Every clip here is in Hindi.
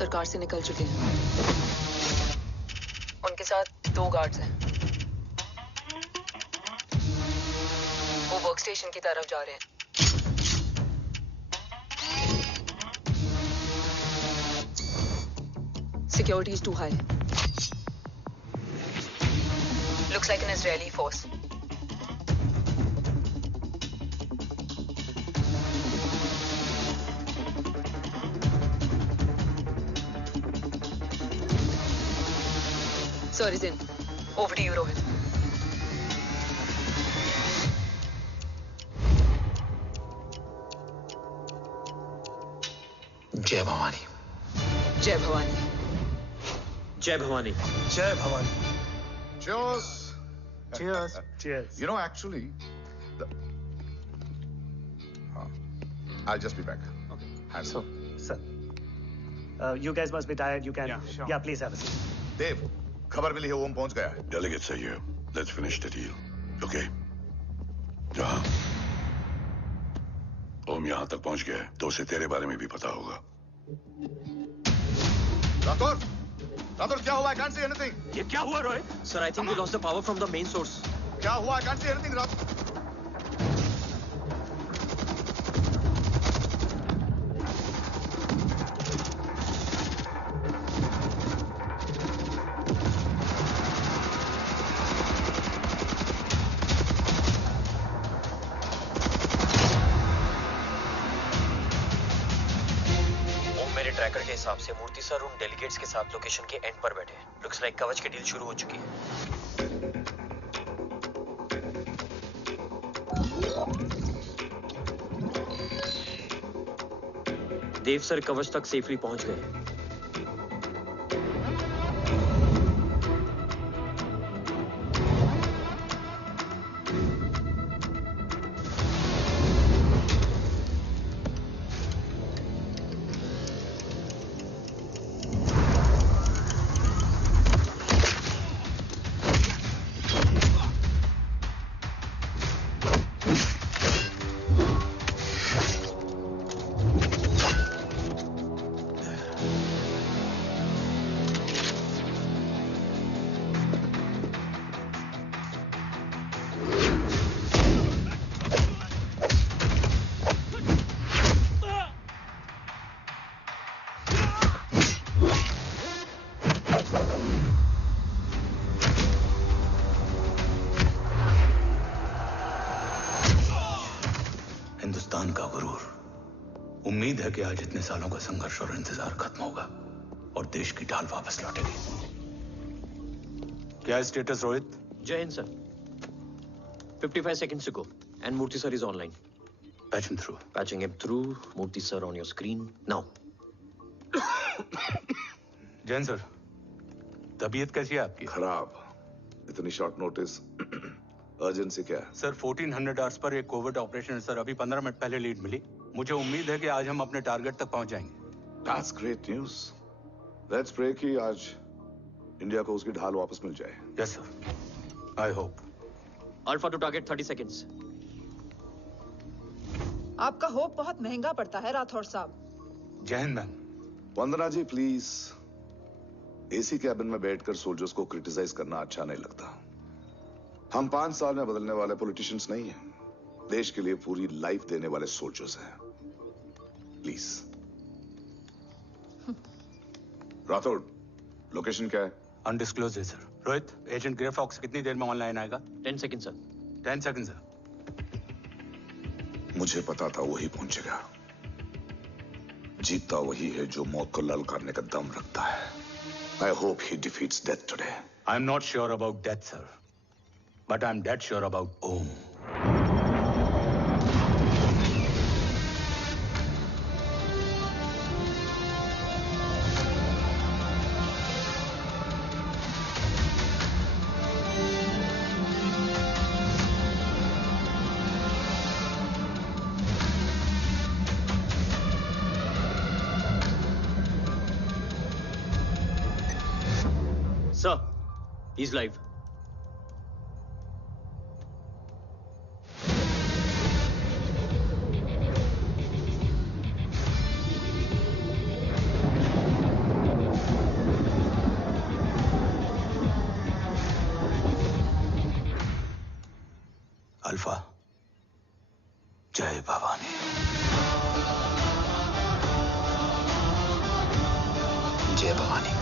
सरकार से निकल चुके हैं। उनके साथ 2 गार्ड्स हैं। वो वर्क स्टेशन की तरफ जा रहे हैं। Security is too high. Looks like an Israeli force. Sir is in. Over to you, Rohit. जय भवानी। जय भवानी। जय भवानी। जय Bhavani. Cheers. Cheers. Cheers. You know, actually, I'll just be back. Okay. Handle. Sir, you guys must be tired. You can. Yeah, sure. Yeah, please have a seat. Dave, खबर मिली है ओम पहुंच गया है। Delegates are here. Let's finish the deal. Okay? जहाँ ओम यहाँ तक पहुंच गया है, तो उसे तेरे बारे में भी पता होगा। राठौर क्या हुआ? I can't see anything. ये क्या हुआ Rohit? Sir, I think we lost the power from the main source. क्या हुआ? I can't see anything, Rathore. Tracker के हिसाब से मूर्ति सर उन डेलीगेट्स के साथ लोकेशन के एंड पर बैठे। लुक्स लाइक कवच की डील शुरू हो चुकी है। देव सर कवच तक सेफली पहुंच गए। हिंदुस्तान का गुरूर। उम्मीद है कि आज इतने सालों का संघर्ष और इंतजार खत्म होगा और देश की ढाल वापस लौटेगी। क्या है स्टेटस रोहित? जय Hind sir. 55 seconds to go and Murthy sir is online. Patch him through. Patching him through. Murthy sir on your screen now. Jain sir, तबीयत कैसी है आपकी? खराब। इतनी शॉर्ट नोटिस। अर्जेंसी क्या है? सर 1400 आवर्स पर एक कोविड ऑपरेशन है सर। अभी 15 मिनट पहले लीड मिली। मुझे उम्मीद है कि आज हम अपने टारगेट तक पहुंच जाएंगे। That's great news. Let's pray कि आज इंडिया को उसकी ढाल वापस मिल जाए। Yes sir. I hope. Alpha to target 30 seconds. आपका होप बहुत महंगा पड़ता है राठौर साहब। जय हिंद ma'am. Vandana ji please. AC cabin में बैठकर सोल्जर्स को क्रिटिसाइज करना अच्छा नहीं लगता। हम 5 साल में बदलने वाले पॉलिटिशियंस नहीं हैं। देश के लिए पूरी लाइफ देने वाले सोल्जर्स हैं। प्लीज। राठौड़, लोकेशन क्या है? अनडिस्क्लोज है sir. Rohit, agent grey fox कितनी देर में ऑनलाइन आएगा? 10 seconds सर। 10 seconds sir. मुझे पता था वही पहुंचेगा। जीतता वही है जो मौत को ललकारने का दम रखता है। I hope he defeats death today. I'm not sure about death, sir. But I'm dead sure about Om. Sir, he's live. जय भवानी। जय Bhavani.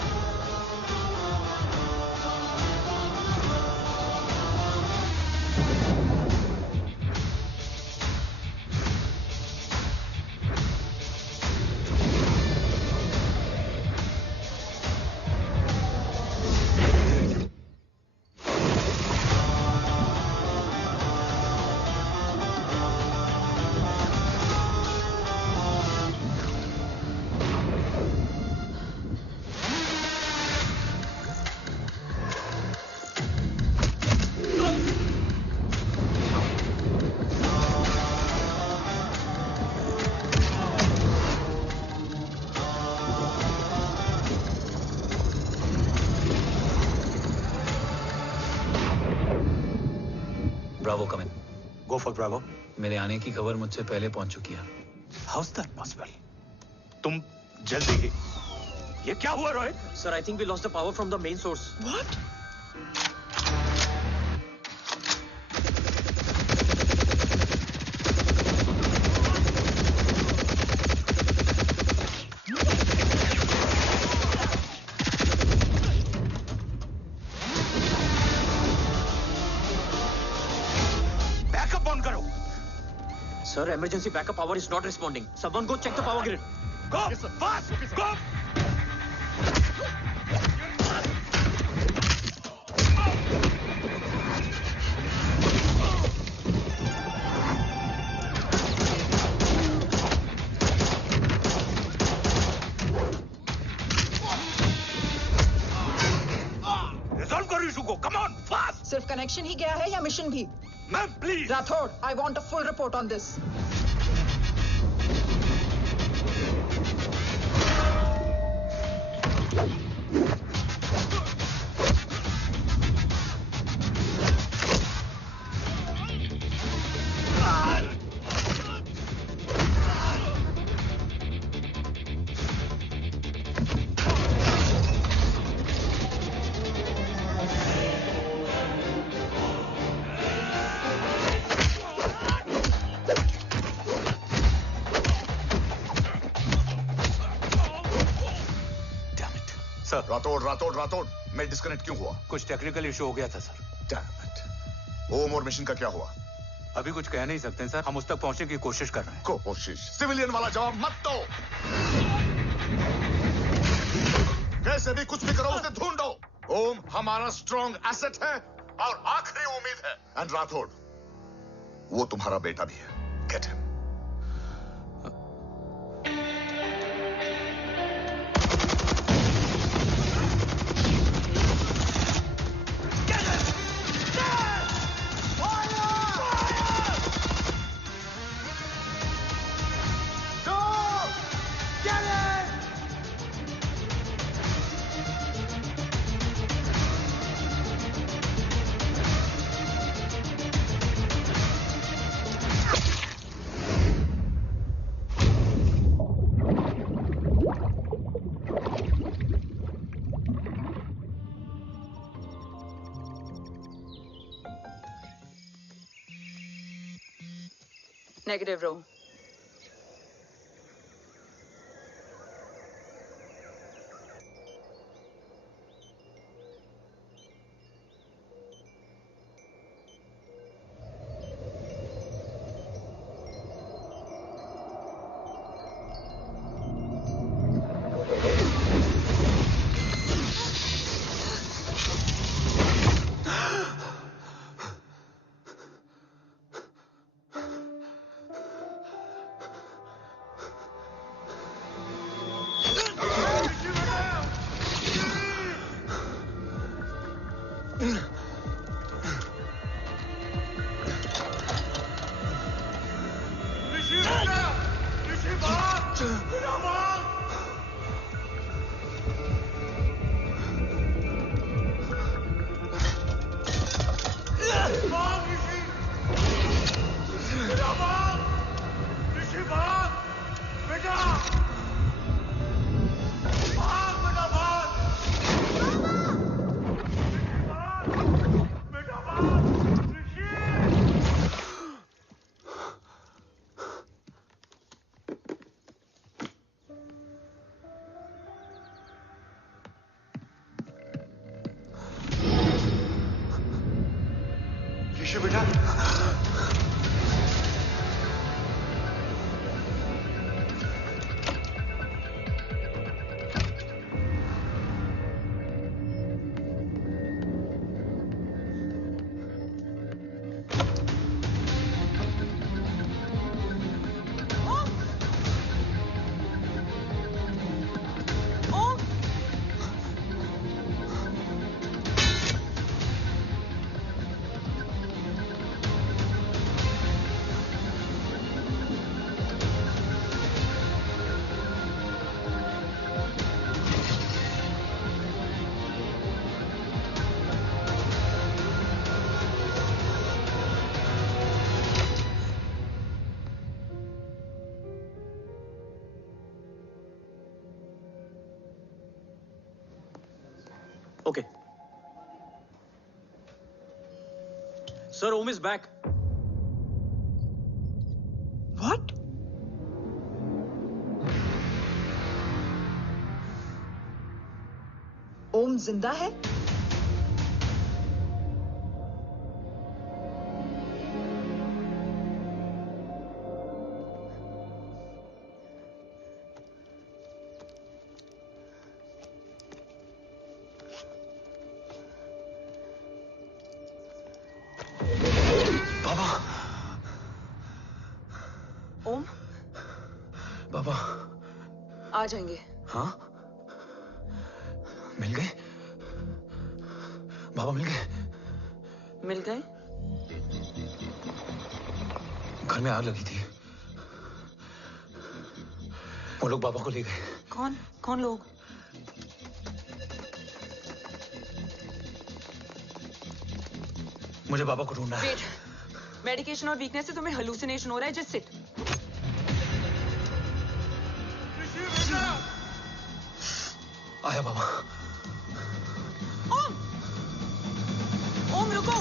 Bravo come in. Go for Bravo. मेरे आने की खबर मुझसे पहले पहुंच चुकी है। How's that possible? तुम जल्दी ही। ये क्या हुआ Rohit? Sir, I think we lost the power from the main source. What? Backup on करो। Sir, emergency backup power is not responding. Someone go check the power grid. Go fast. Go. Resolve करो इशू को। Come on, fast. सिर्फ कनेक्शन ही गया है या मिशन भी? Ma'am, please. Rathore, I want a full report on this. Damn it. Sir, रातोड़ मैं डिस्कनेक्ट क्यों हुआ? कुछ टेक्निकल इशू हो गया था सर। Damn it. ओम और मिशन का क्या हुआ? अभी कुछ कह नहीं सकते सर। हम उस तक पहुंचने की कोशिश कर रहे हैं। कोशिश सिविलियन वाला जवाब मत दो। कैसे भी कुछ भी करो, उसे ढूंढो। ओम हमारा स्ट्रॉन्ग एसेट है और आखिरी उम्मीद है। एंड राठौड़, वो तुम्हारा बेटा भी है। Get him. Negative, Ro. Okay. Sir, Om is back. What? ओम जिंदा है? ओम, बाबा आ जाएंगे। हाँ, मिल गए? बाबा मिल गए? मिल गए? घर में आग लगी थी, वो लोग बाबा को ले गए। कौन? कौन लोग? मुझे बाबा को ढूंढना है। वेट, मेडिकेशन और वीकनेस से तुम्हें हेलुसिनेशन हो रहा है। Just sit. आया बाबा। ओम! ओम रुको!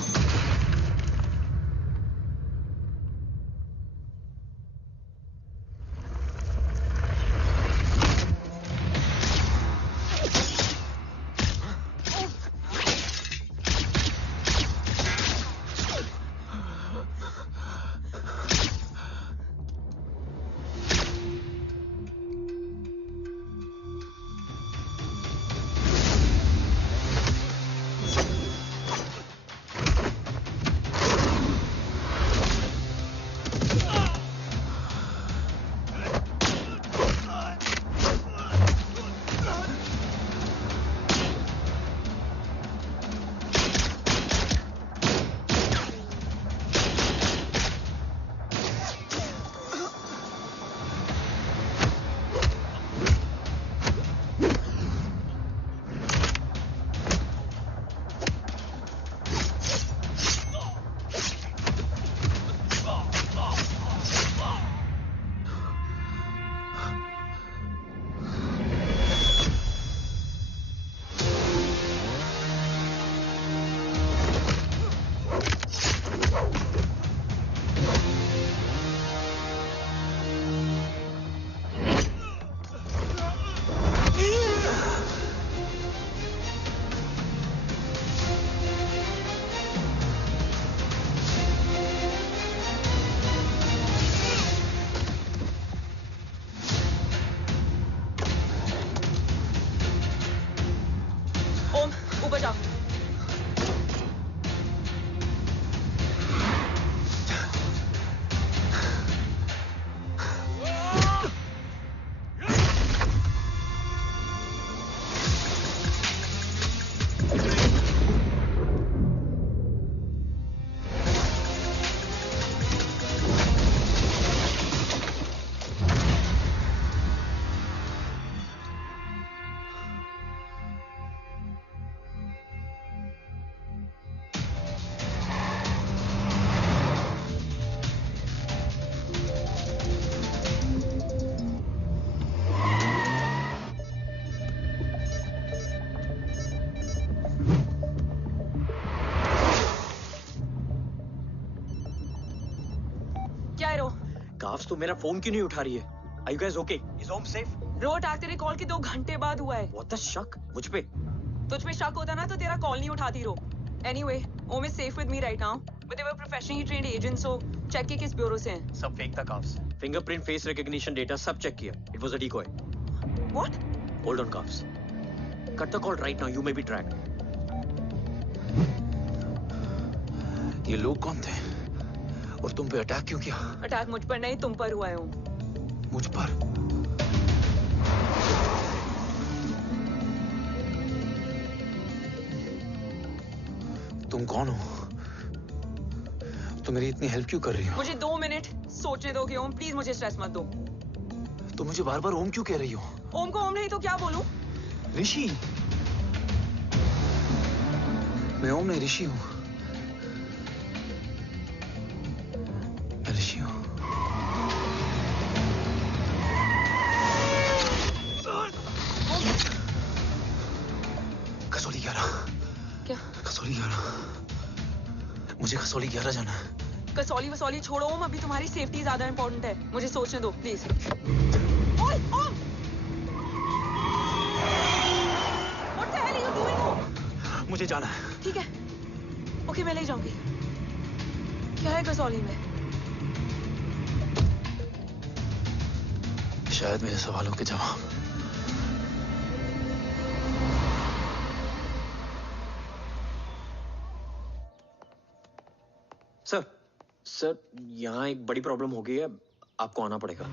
ऊपर जाओ। काफ्स तो मेरा फोन क्यों नहीं उठा रही है? Are you guys okay? Is Om safe? Road attack तेरे कॉल के 2 घंटे बाद हुआ है। What the शक? मुझ पे? तुझ पे शक होता ना तो तेरा कॉल नहीं उठाती रो। Anyway, Om is safe with me right now. But they were professionally trained agents, so check के किस ब्यूरो से हैं? सब फेक था carbs. Fingerprint, face recognition data सब चेक किया। It was a decoy. What? Hold on, carbs. Cut the call right now. You may be tracked. ये लोग कौन थे? और तुम पे अटैक क्यों किया? अटैक मुझ पर नहीं तुम पर हुआ है ओम। मुझ पर? तुम कौन हो? तुम मेरी इतनी हेल्प क्यों कर रही हो? मुझे 2 मिनट सोचने दोगे ओम? प्लीज मुझे स्ट्रेस मत दो। तुम मुझे बार बार ओम क्यों कह रही हो? ओम को ओम नहीं तो क्या बोलूं? ऋषि। मैं ओम नहीं, ऋषि हूं। ऋषि हूं। कसौली 11। कसौली 11, मुझे कसौली 11 जाना है। कसौली वसौली छोड़ो ओम, अभी तुम्हारी सेफ्टी ज्यादा इंपॉर्टेंट है। मुझे सोचने दो प्लीज। ओए ओम! What the hell are you doing, ओम? मुझे जाना है। ठीक है, ओके मैं ले जाऊंगी। क्या है कसौली में? शायद मेरे सवालों के जवाब। सर यहाँ एक बड़ी प्रॉब्लम हो गई है, आपको आना पड़ेगा।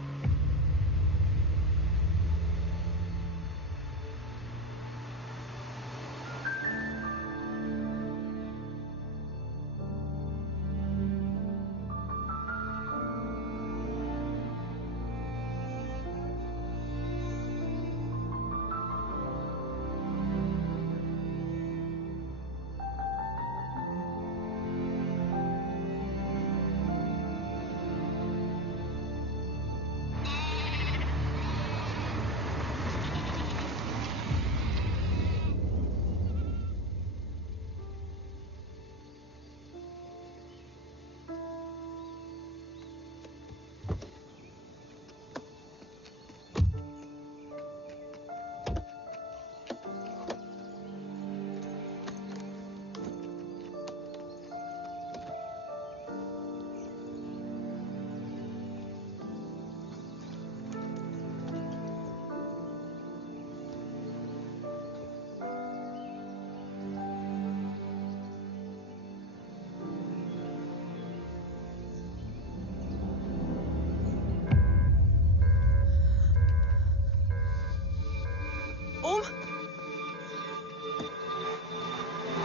ओम!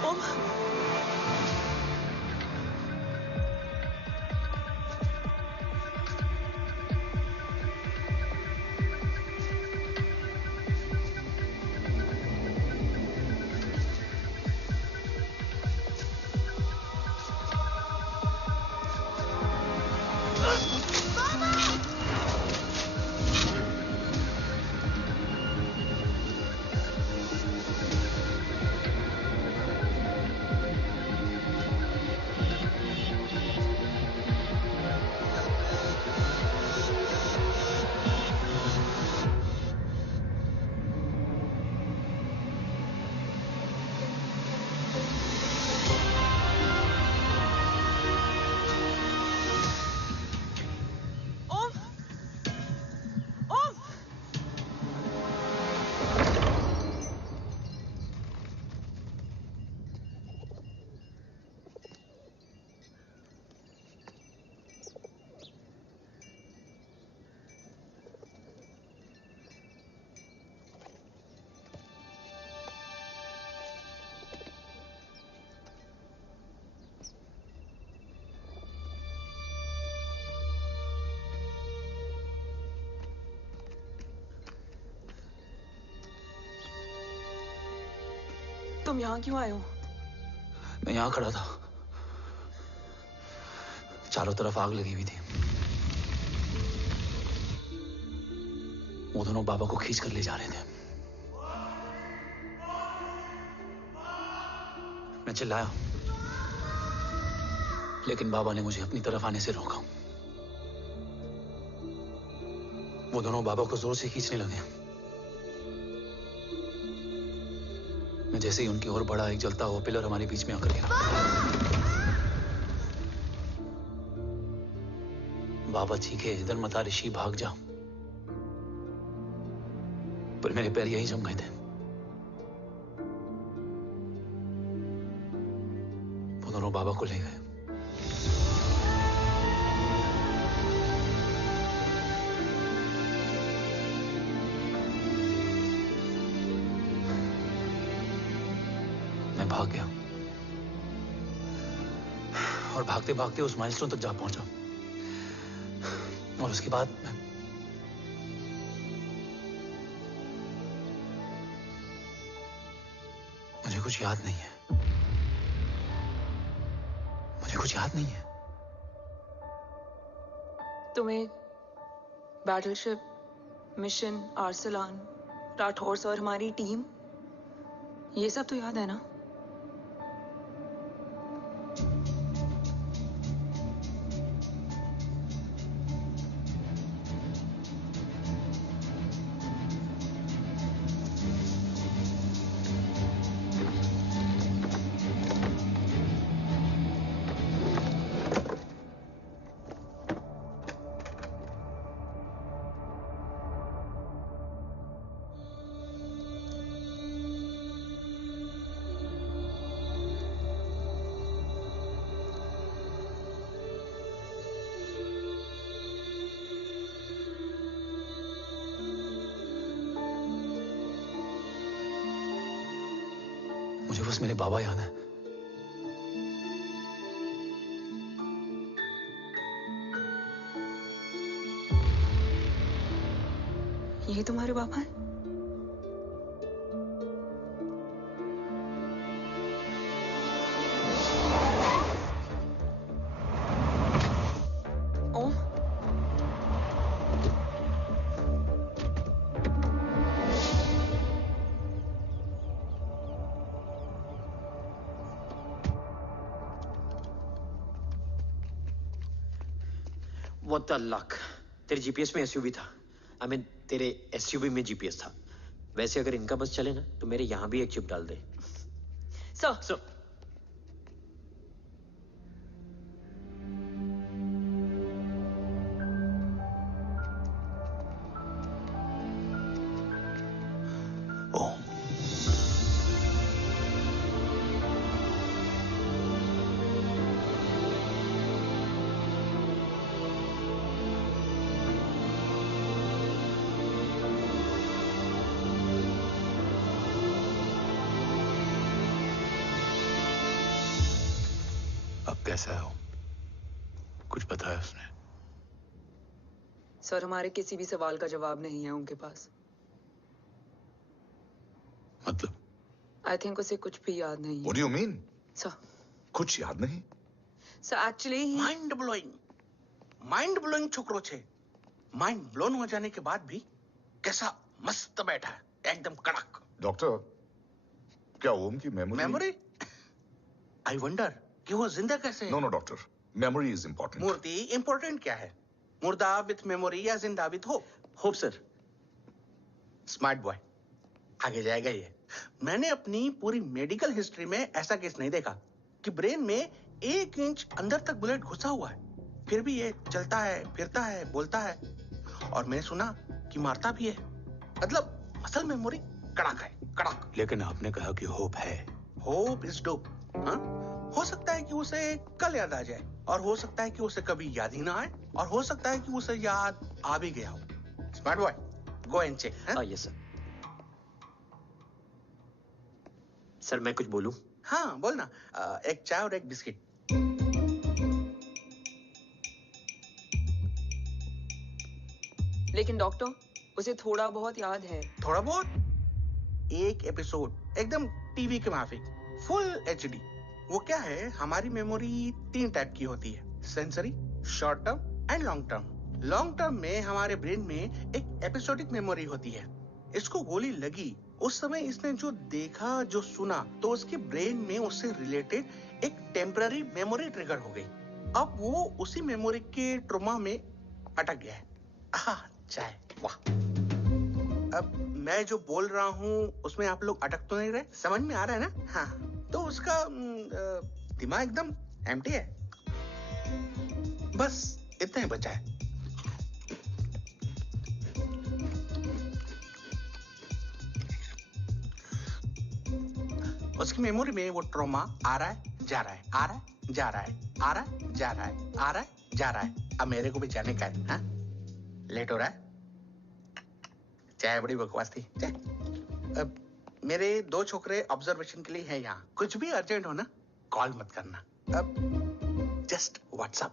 ओम! ओम! ओम! तुम यहाँ क्यों आए हो? मैं यहाँ खड़ा था, चारों तरफ आग लगी हुई थी। वो दोनों बाबा को खींच कर ले जा रहे थे। मैं चिल्लाया, लेकिन बाबा ने मुझे अपनी तरफ आने से रोका। वो दोनों बाबा को जोर से खींचने लगे। मैं जैसे ही उनकी ओर बढ़ा, एक जलता हुआ पिलर हमारे बीच में आकर गिरा। बाबा चीखे, इधर मत आ ऋषि, भाग जा। पर मेरे पैर यही जम गए थे। वो दोनों बाबा को ले गए। मैं भाग गया और भागते भागते उस माइलस्टोन तक जा पहुंचा। और उसके बाद मुझे कुछ याद नहीं है। मुझे कुछ याद नहीं है। तुम्हें बैटलशिप, मिशन, आर्सलान, राठौर और हमारी टीम, ये सब तो याद है ना? बस मेरे बाबा याद है। ये तुम्हारे पापा हैं? ओम, What the luck? तेरे जीपीएस में एसयूवी था। I mean, तेरे एसयूवी में जीपीएस था। वैसे अगर इनका बस चले ना तो मेरे यहां भी एक चिप डाल दे। सर। ओम, अब कैसा है ओम? कुछ बताया उसने? सर, हमारे किसी भी सवाल का जवाब नहीं है उनके पास। मतलब? आई थिंक उसे कुछ भी याद नहीं What है। do you mean? सर, कुछ याद नहीं? सर एक्चुअली माइंड ब्लोइंग छोकरो छे। माइंड ब्लोन हो जाने के बाद भी कैसा मस्त बैठा है, एकदम कड़क। डॉक्टर, क्या ओम की मेमोरी? आई वंडर कि वो जिंदा कैसे है? No doctor, memory is important. मूर्ति इंपॉर्टेंट क्या है? मुर्दा विथ मेमोरी या जिंदा with hope? Hope sir. Smart boy, आगे जाएगा ये। मैंने अपनी पूरी मेडिकल हिस्ट्री में ऐसा केस नहीं देखा कि ब्रेन में 1 इंच अंदर तक बुलेट घुसा हुआ है, फिर भी ये चलता है, फिरता है, बोलता है, और मैंने सुना कि मारता भी है। मतलब असल मेमोरी कड़क है, कड़क। लेकिन आपने कहा कि होप है। Hope is dope. हाँ, हो सकता है कि उसे कल याद आ जाए, और हो सकता है कि उसे कभी याद ही ना आए, और हो सकता है कि उसे याद आ भी गया हो। Smart boy, go and check. Yes sir. Sir मैं कुछ बोलूं? हाँ बोल ना। एक चाय और एक बिस्किट। लेकिन डॉक्टर, उसे थोड़ा बहुत याद है। थोड़ा बहुत? एक एपिसोड एकदम टीवी के माफिक, फुल एचडी। वो क्या है, हमारी मेमोरी 3 टाइप की होती है, sensory, short term and long term. Long term में हमारे ब्रेन में एक एपिसोडिक मेमोरी होती है। इसको गोली लगी, उस समय इसने जो देखा, जो सुना, तो उसके ब्रेन में उससे रिलेटेड एक टेम्पररी मेमोरी ट्रिगर हो गई। अब वो उसी मेमोरी के ट्रॉमा में अटक गया है। चाय, वाह। अब मैं जो बोल रहा हूँ उसमें आप लोग अटक तो नहीं रहे? समझ में आ रहा है ना? हाँ, तो उसका दिमाग एकदम एम्प्टी है। बस इतना ही बचा है। उसकी मेमोरी में वो ट्रॉमा आ रहा है, जा रहा है, आ रहा है, जा रहा है, आ रहा है, जा रहा है, आ रहा है, जा रहा है। अब मेरे को भी जाने का है। हाँ? लेट हो रहा है? चाय बड़ी बकवास थी। चाय। अब मेरे 2 छोकरे ऑब्जर्वेशन के लिए हैं यहाँ। कुछ भी अर्जेंट हो ना, कॉल मत करना। अब just WhatsApp.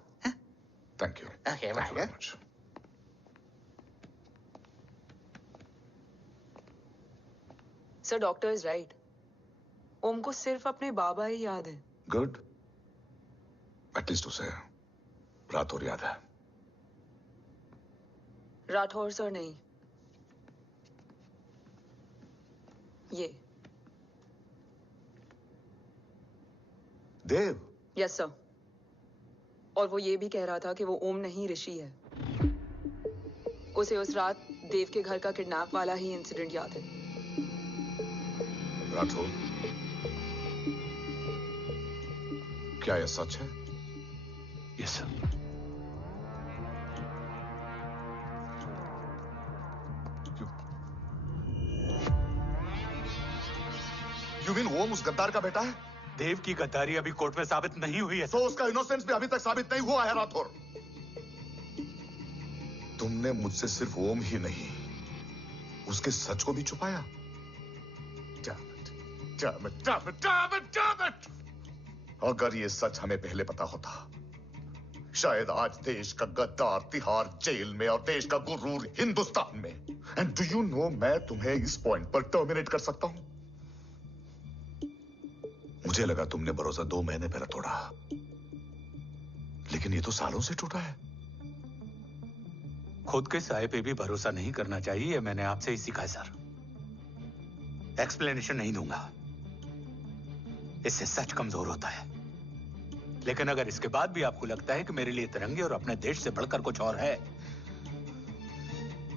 Thank you. Okay, bye. Sir, doctor is right. Om को सिर्फ अपने बाबा ही याद है। गुड, एटलीस्ट उसे राठौर याद है। राठौर सर नहीं, ये देव। Yes sir. और वो ये भी कह रहा था कि वो ओम नहीं, ऋषि है। उसे उस रात देव के घर का किडनैप वाला ही इंसिडेंट याद है। राठौर, क्या यह सच है? Yes sir. यू मीन ओम उस गद्दार का बेटा है? देव की गद्दारी अभी कोर्ट में साबित नहीं हुई है। तो उसका इनोसेंस भी अभी तक साबित नहीं हुआ है राठौर। तुमने मुझसे सिर्फ ओम ही नहीं, उसके सच को भी छुपाया। Damn it. Damn it, damn it, damn it, damn it! अगर ये सच हमें पहले पता होता, शायद आज देश का गद्दार तिहाड़ जेल में और देश का गुरूर हिंदुस्तान में। एंड डू यू नो, मैं तुम्हें इस पॉइंट पर टर्मिनेट कर सकता हूं। मुझे लगा तुमने भरोसा 2 महीने पहले तोड़ा, लेकिन ये तो सालों से टूटा है। खुद के साये पे भी भरोसा नहीं करना चाहिए, मैंने आपसे ही सीखा है सर। एक्सप्लेनेशन नहीं दूंगा, इससे सच कमजोर होता है। लेकिन अगर इसके बाद भी आपको लगता है कि मेरे लिए तिरंगे और अपने देश से बढ़कर कुछ और है,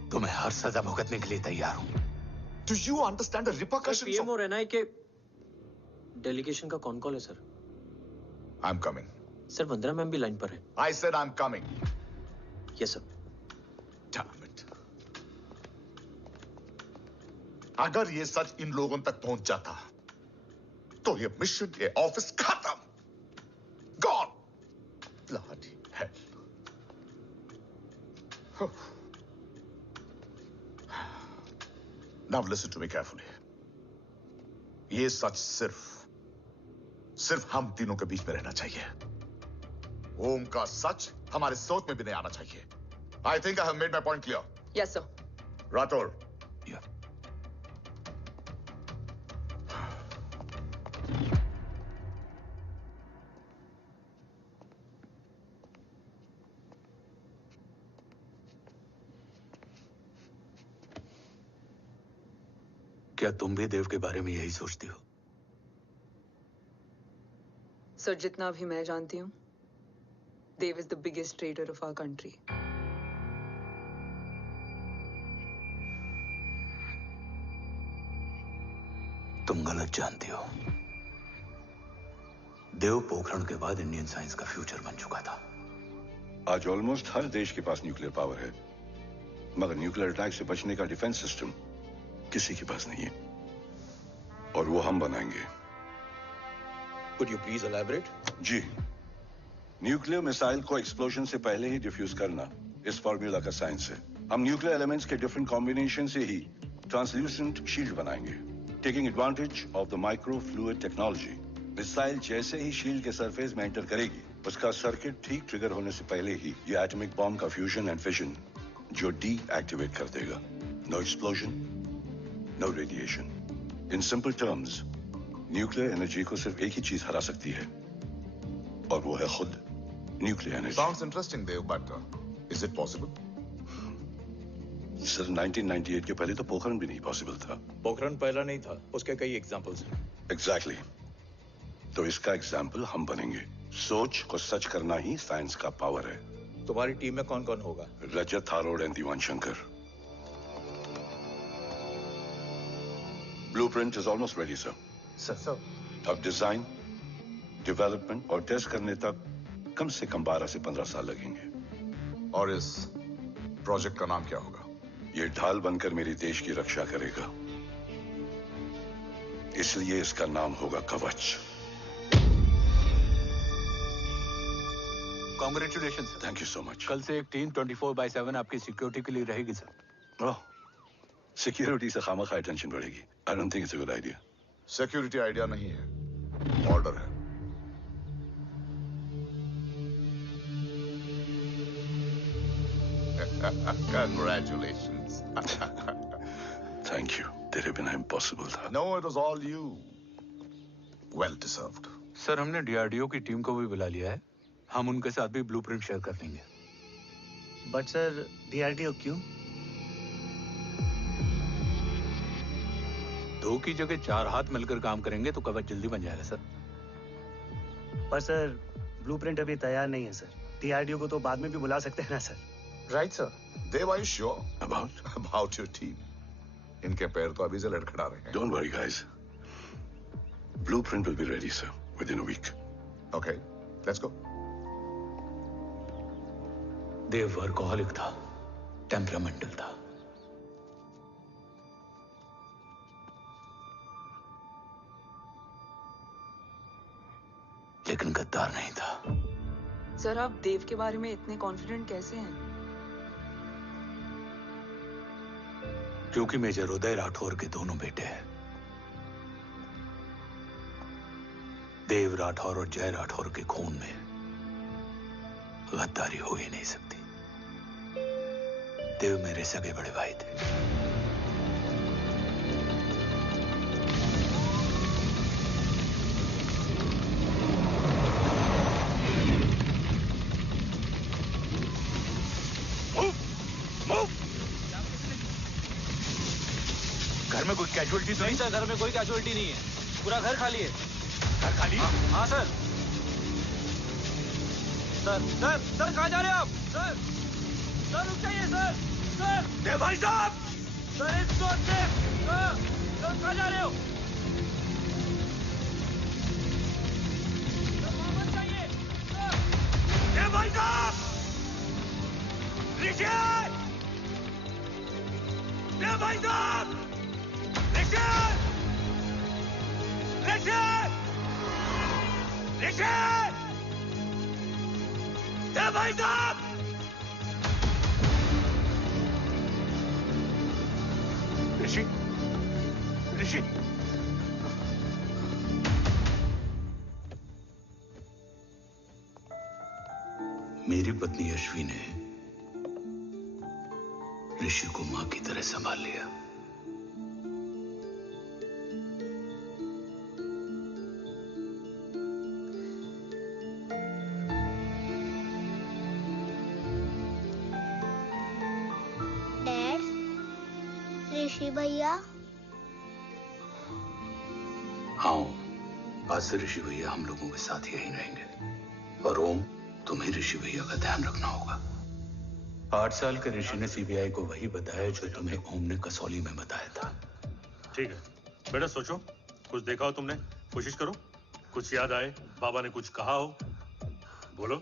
तो मैं हर सजा भुगतने के लिए तैयार हूं। Do you understand the repercussions? PM और एनआई के डेलीगेशन का कौन कॉल है sir? I'm coming. Sir 15 ma'am भी लाइन पर है। I said I'm coming. Yes sir. Damn it. अगर ये सच इन लोगों तक पहुंच जाता, तो ये मिशन, ये ऑफिस खत्म। Gone. Bloody hell. Now listen to me carefully. ये सच सिर्फ हम तीनों के बीच में रहना चाहिए। ओम का सच हमारे सोच में भी नहीं आना चाहिए। I think I have made my point clear. Yes, sir. Rathore. Yeah. क्या तुम भी देव के बारे में यही सोचती हो? सर, जितना भी मैं जानती हूँ, Dev is the biggest trader of our country. तुम गलत जानती हो। देव पोखरण के बाद इंडियन साइंस का फ्यूचर बन चुका था। आज ऑलमोस्ट हर देश के पास न्यूक्लियर पावर है, मगर न्यूक्लियर अटैक से बचने का डिफेंस सिस्टम किसी के पास नहीं है, और वो हम बनाएंगे। Could you please elaborate? जी, न्यूक्लियर मिसाइल को एक्सप्लोजन से पहले ही डिफ्यूज करना इस फॉर्मूला का साइंस है। हम न्यूक्लियर एलिमेंट्स के डिफरेंट कॉम्बिनेशन से ही ट्रांसल्यूसेंट शील्ड बनाएंगे, taking advantage of the micro fluid technology. Missile जैसे ही शील्ड के सरफेस में एंटर करेगी, उसका सर्किट ठीक ट्रिगर होने से पहले ही ये एटॉमिक बॉम्ब का फ्यूजन एंड फिशन जो डीएक्टिवेट कर देगा। No explosion, no radiation. In simple terms, nuclear energy को सिर्फ एक ही चीज हरा सकती है, और वो है खुद nuclear energy. Sounds interesting, Dev, but is it possible? Sir, 1998 के पहले तो पोखरण भी नहीं पॉसिबल था। पोखरण पहला नहीं था, उसके कई एग्जांपल्स हैं। Exactly. तो इसका एग्जाम्पल हम बनेंगे। सोच को सच करना ही साइंस का पावर है। तुम्हारी टीम में कौन कौन होगा? Rajat Tharod and Dewan Shankar. Blueprint is almost ready, sir. Sir. अब डिजाइन, डेवलपमेंट और टेस्ट करने तक कम से कम 12 से 15 साल लगेंगे। और इस प्रोजेक्ट का नाम क्या होगा? ये ढाल बनकर मेरे देश की रक्षा करेगा, इसलिए इसका नाम होगा कवच। Congratulation sir. Thank you so much. कल से एक टीम 24/7 आपकी सिक्योरिटी के लिए रहेगी सर। ओह, सिक्योरिटी से खामखा टेंशन बढ़ेगी। I don't think it's a good idea. Security idea नहीं है, ऑर्डर है। Congratulations. Thank you. तेरे बिना इम्पॉसिबल था। No, it was all you. Well deserved. Sir, हमने डीआरडीओ की टीम को भी बुला लिया है, हम उनके साथ भी ब्लूप्रिंट शेयर कर देंगे। बट सर, डीआरडीओ क्यों? 2 की जगह 4 हाथ मिलकर काम करेंगे तो कवच जल्दी बन जाएगा सर। पर सर, ब्लूप्रिंट अभी तैयार नहीं है सर। डीआरडीओ को तो बाद में भी बुला सकते हैं ना sir? Right, sir. Dev, are you sure about your team? इनके पैर तो अभी से लड़खड़ा रहे हैं। Don't worry, guys. Blueprint will be ready, sir, within a week. Okay, let's go. Dev workaholic था, टेम्परामेंटल था। लेकिन गद्दार नहीं था। सर, आप देव के बारे में इतने कॉन्फिडेंट कैसे हैं? क्योंकि मेजर उदय राठौर के दोनों बेटे हैं। देव राठौर और जय राठौर के खून में गद्दारी हो ही नहीं सकती। देव मेरे सगे बड़े भाई थे। घर में कोई कैजुअलिटी तो नहीं? सर, घर में कोई कैजुअलिटी नहीं है, पूरा घर खाली है। घर खाली? हाँ सर। सर सर सर, कहाँ जा रहे हैं आप? सर सर, रुक जाइए सर। सर देव भाई साहब! सर, इसको सर, कहाँ जा रहे हो? सर, वापस जाइए सर। देव भाई साहब! ऋषि! देव भाई साहब! ऋषि! ऋषि! ऋषि! देव भाई साहब! ऋषि! ऋषि! मेरी पत्नी अश्वी ने ऋषि को मां की तरह संभाल लिया। डैड, ऋषि भैया। हाँ, आज से ऋषि भैया हम लोगों के साथ यहीं रहेंगे। और ओम, तुम्हें ऋषि भैया का ध्यान रखना होगा। 8 साल के ऋषि ने सीबीआई को वही बताया जो तुम्हें ओम ने कसौली में बताया था। ठीक है बेटा, सोचो, कुछ देखा हो तुमने, कोशिश करो, कुछ याद आए, बाबा ने कुछ कहा हो, बोलो।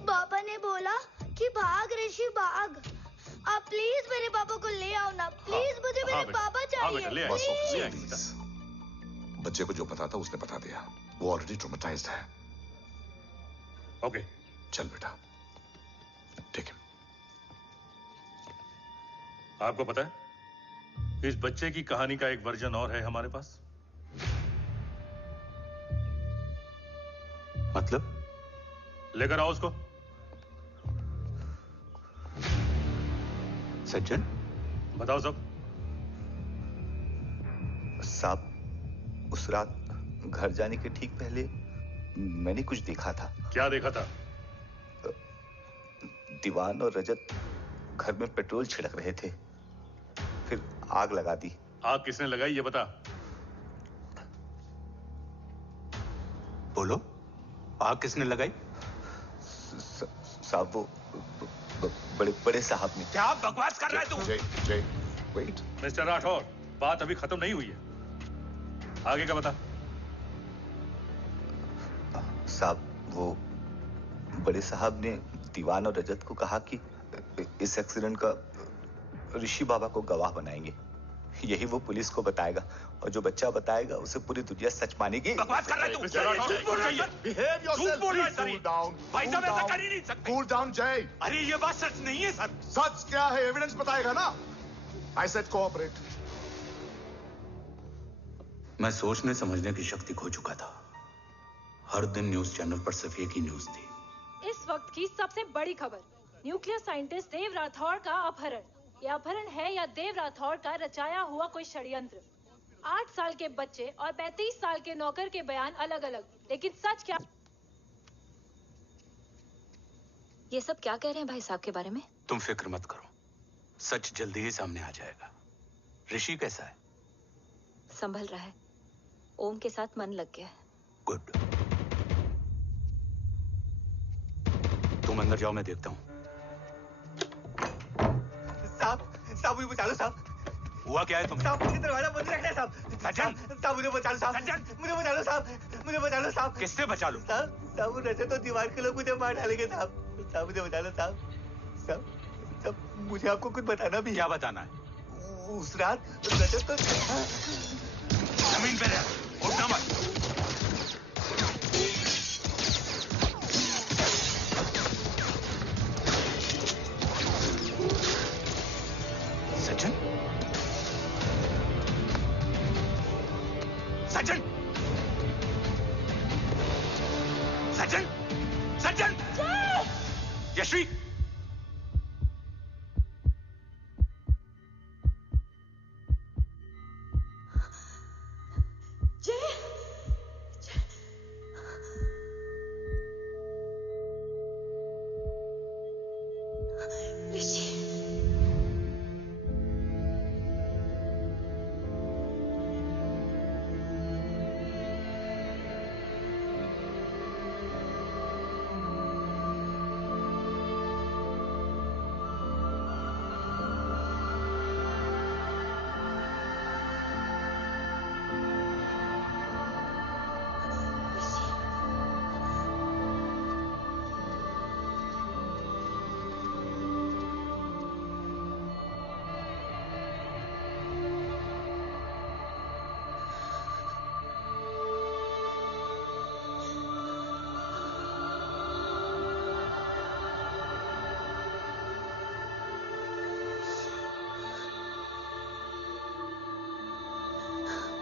पापा ने बोला कि भाग ऋषि भाग। आप प्लीज मेरे पापा को ले आओ ना, प्लीज। मुझे मेरे पापा चाहिए। ले प्लीज। बच्चे को जो पता था उसने बता दिया। वो ऑलरेडी ट्रॉमेटाइज्ड है। ओके, चल बेटा, ठीक है। आपको पता है, इस बच्चे की कहानी का एक वर्जन और है हमारे पास। मतलब? लेकर आओ उसको। सज्जन, बताओ सब। साहब, उस रात घर जाने के ठीक पहले मैंने कुछ देखा था। क्या देखा था? दीवान और रजत घर में पेट्रोल छिड़क रहे थे, फिर आग लगा दी। आग किसने लगाई ये बता। बोलो, आग किसने लगाई? साहब, वो बड़े बड़े साहब ने। क्या बकवास कर रहा है तू? जय, वेट। मिस्टर राठौर, बात अभी खत्म नहीं हुई है, आगे का बता। साहब, वो बड़े साहब ने दीवान और रजत को कहा कि इस एक्सीडेंट का ऋषि बाबा को गवाह बनाएंगे। यही वो पुलिस को बताएगा, और जो बच्चा बताएगा उसे पूरी दुनिया सच मानेगी। बकवास कर रहा है तू? झूठ बोल रहा है। झूठ बोल रहा है सर। भाई साहब ऐसा कर ही नहीं सकते। कूल डाउन जय। अरे ये बात सच नहीं है सर। सच क्या है? एविडेंस बताएगा ना। I said cooperate. मैं सोचने समझने की शक्ति खो चुका था। हर दिन न्यूज चैनल पर सिर्फ एक ही न्यूज थी। इस वक्त की सबसे बड़ी खबर, न्यूक्लियर साइंटिस्ट देव राठौर का अपहरण। यह अपहरण है या देव राठौर का रचाया हुआ कोई षड्यंत्र। 8 साल के बच्चे और 35 साल के नौकर के बयान अलग अलग, लेकिन सच क्या? ये सब क्या कह रहे हैं भाई साहब के बारे में? तुम फिक्र मत करो, सच जल्दी ही सामने आ जाएगा। ऋषि कैसा है? संभल रहा है। ओम के साथ मन लग गया है। गुड। तुम अंदर जाओ, मैं देखता हूँ। साहब, मुझे बचा लो साहब। हुआ क्या है तुम? साहब, मुझे दरवाजा बंद रखना है साहब। सज्जन, साहब मुझे बचा लो साहब। सज्जन, मुझे बचा लो साहब। मुझे बचा लो साहब। किससे बचा लो? साहब रजत तो दीवार के लोग मुझे मार डालेंगे साहब। साहब मुझे बचा लो साहब। साहब, मुझे आपको कुछ बताना भी। क्या बताना है? उस रात रजत तो जमीन पे रह, उठना मत। सज्जन, सज्जन,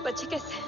बच्चे कैसे हैं?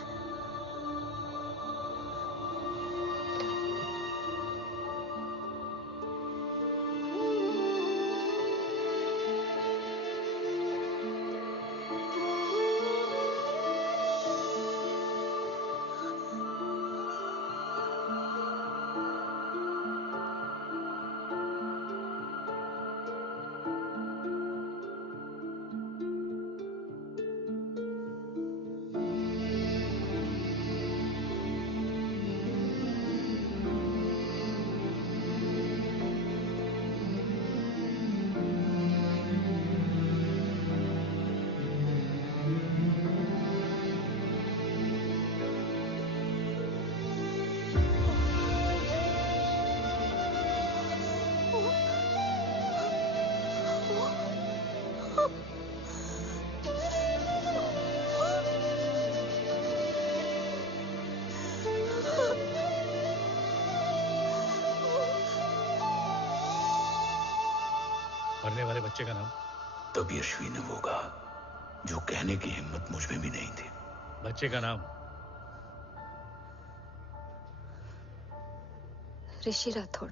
मरने वाले बच्चे का नाम? तब यशवी ने वो कहा जो कहने की हिम्मत मुझ में भी नहीं थी। बच्चे का नाम? ऋषि राठौड़।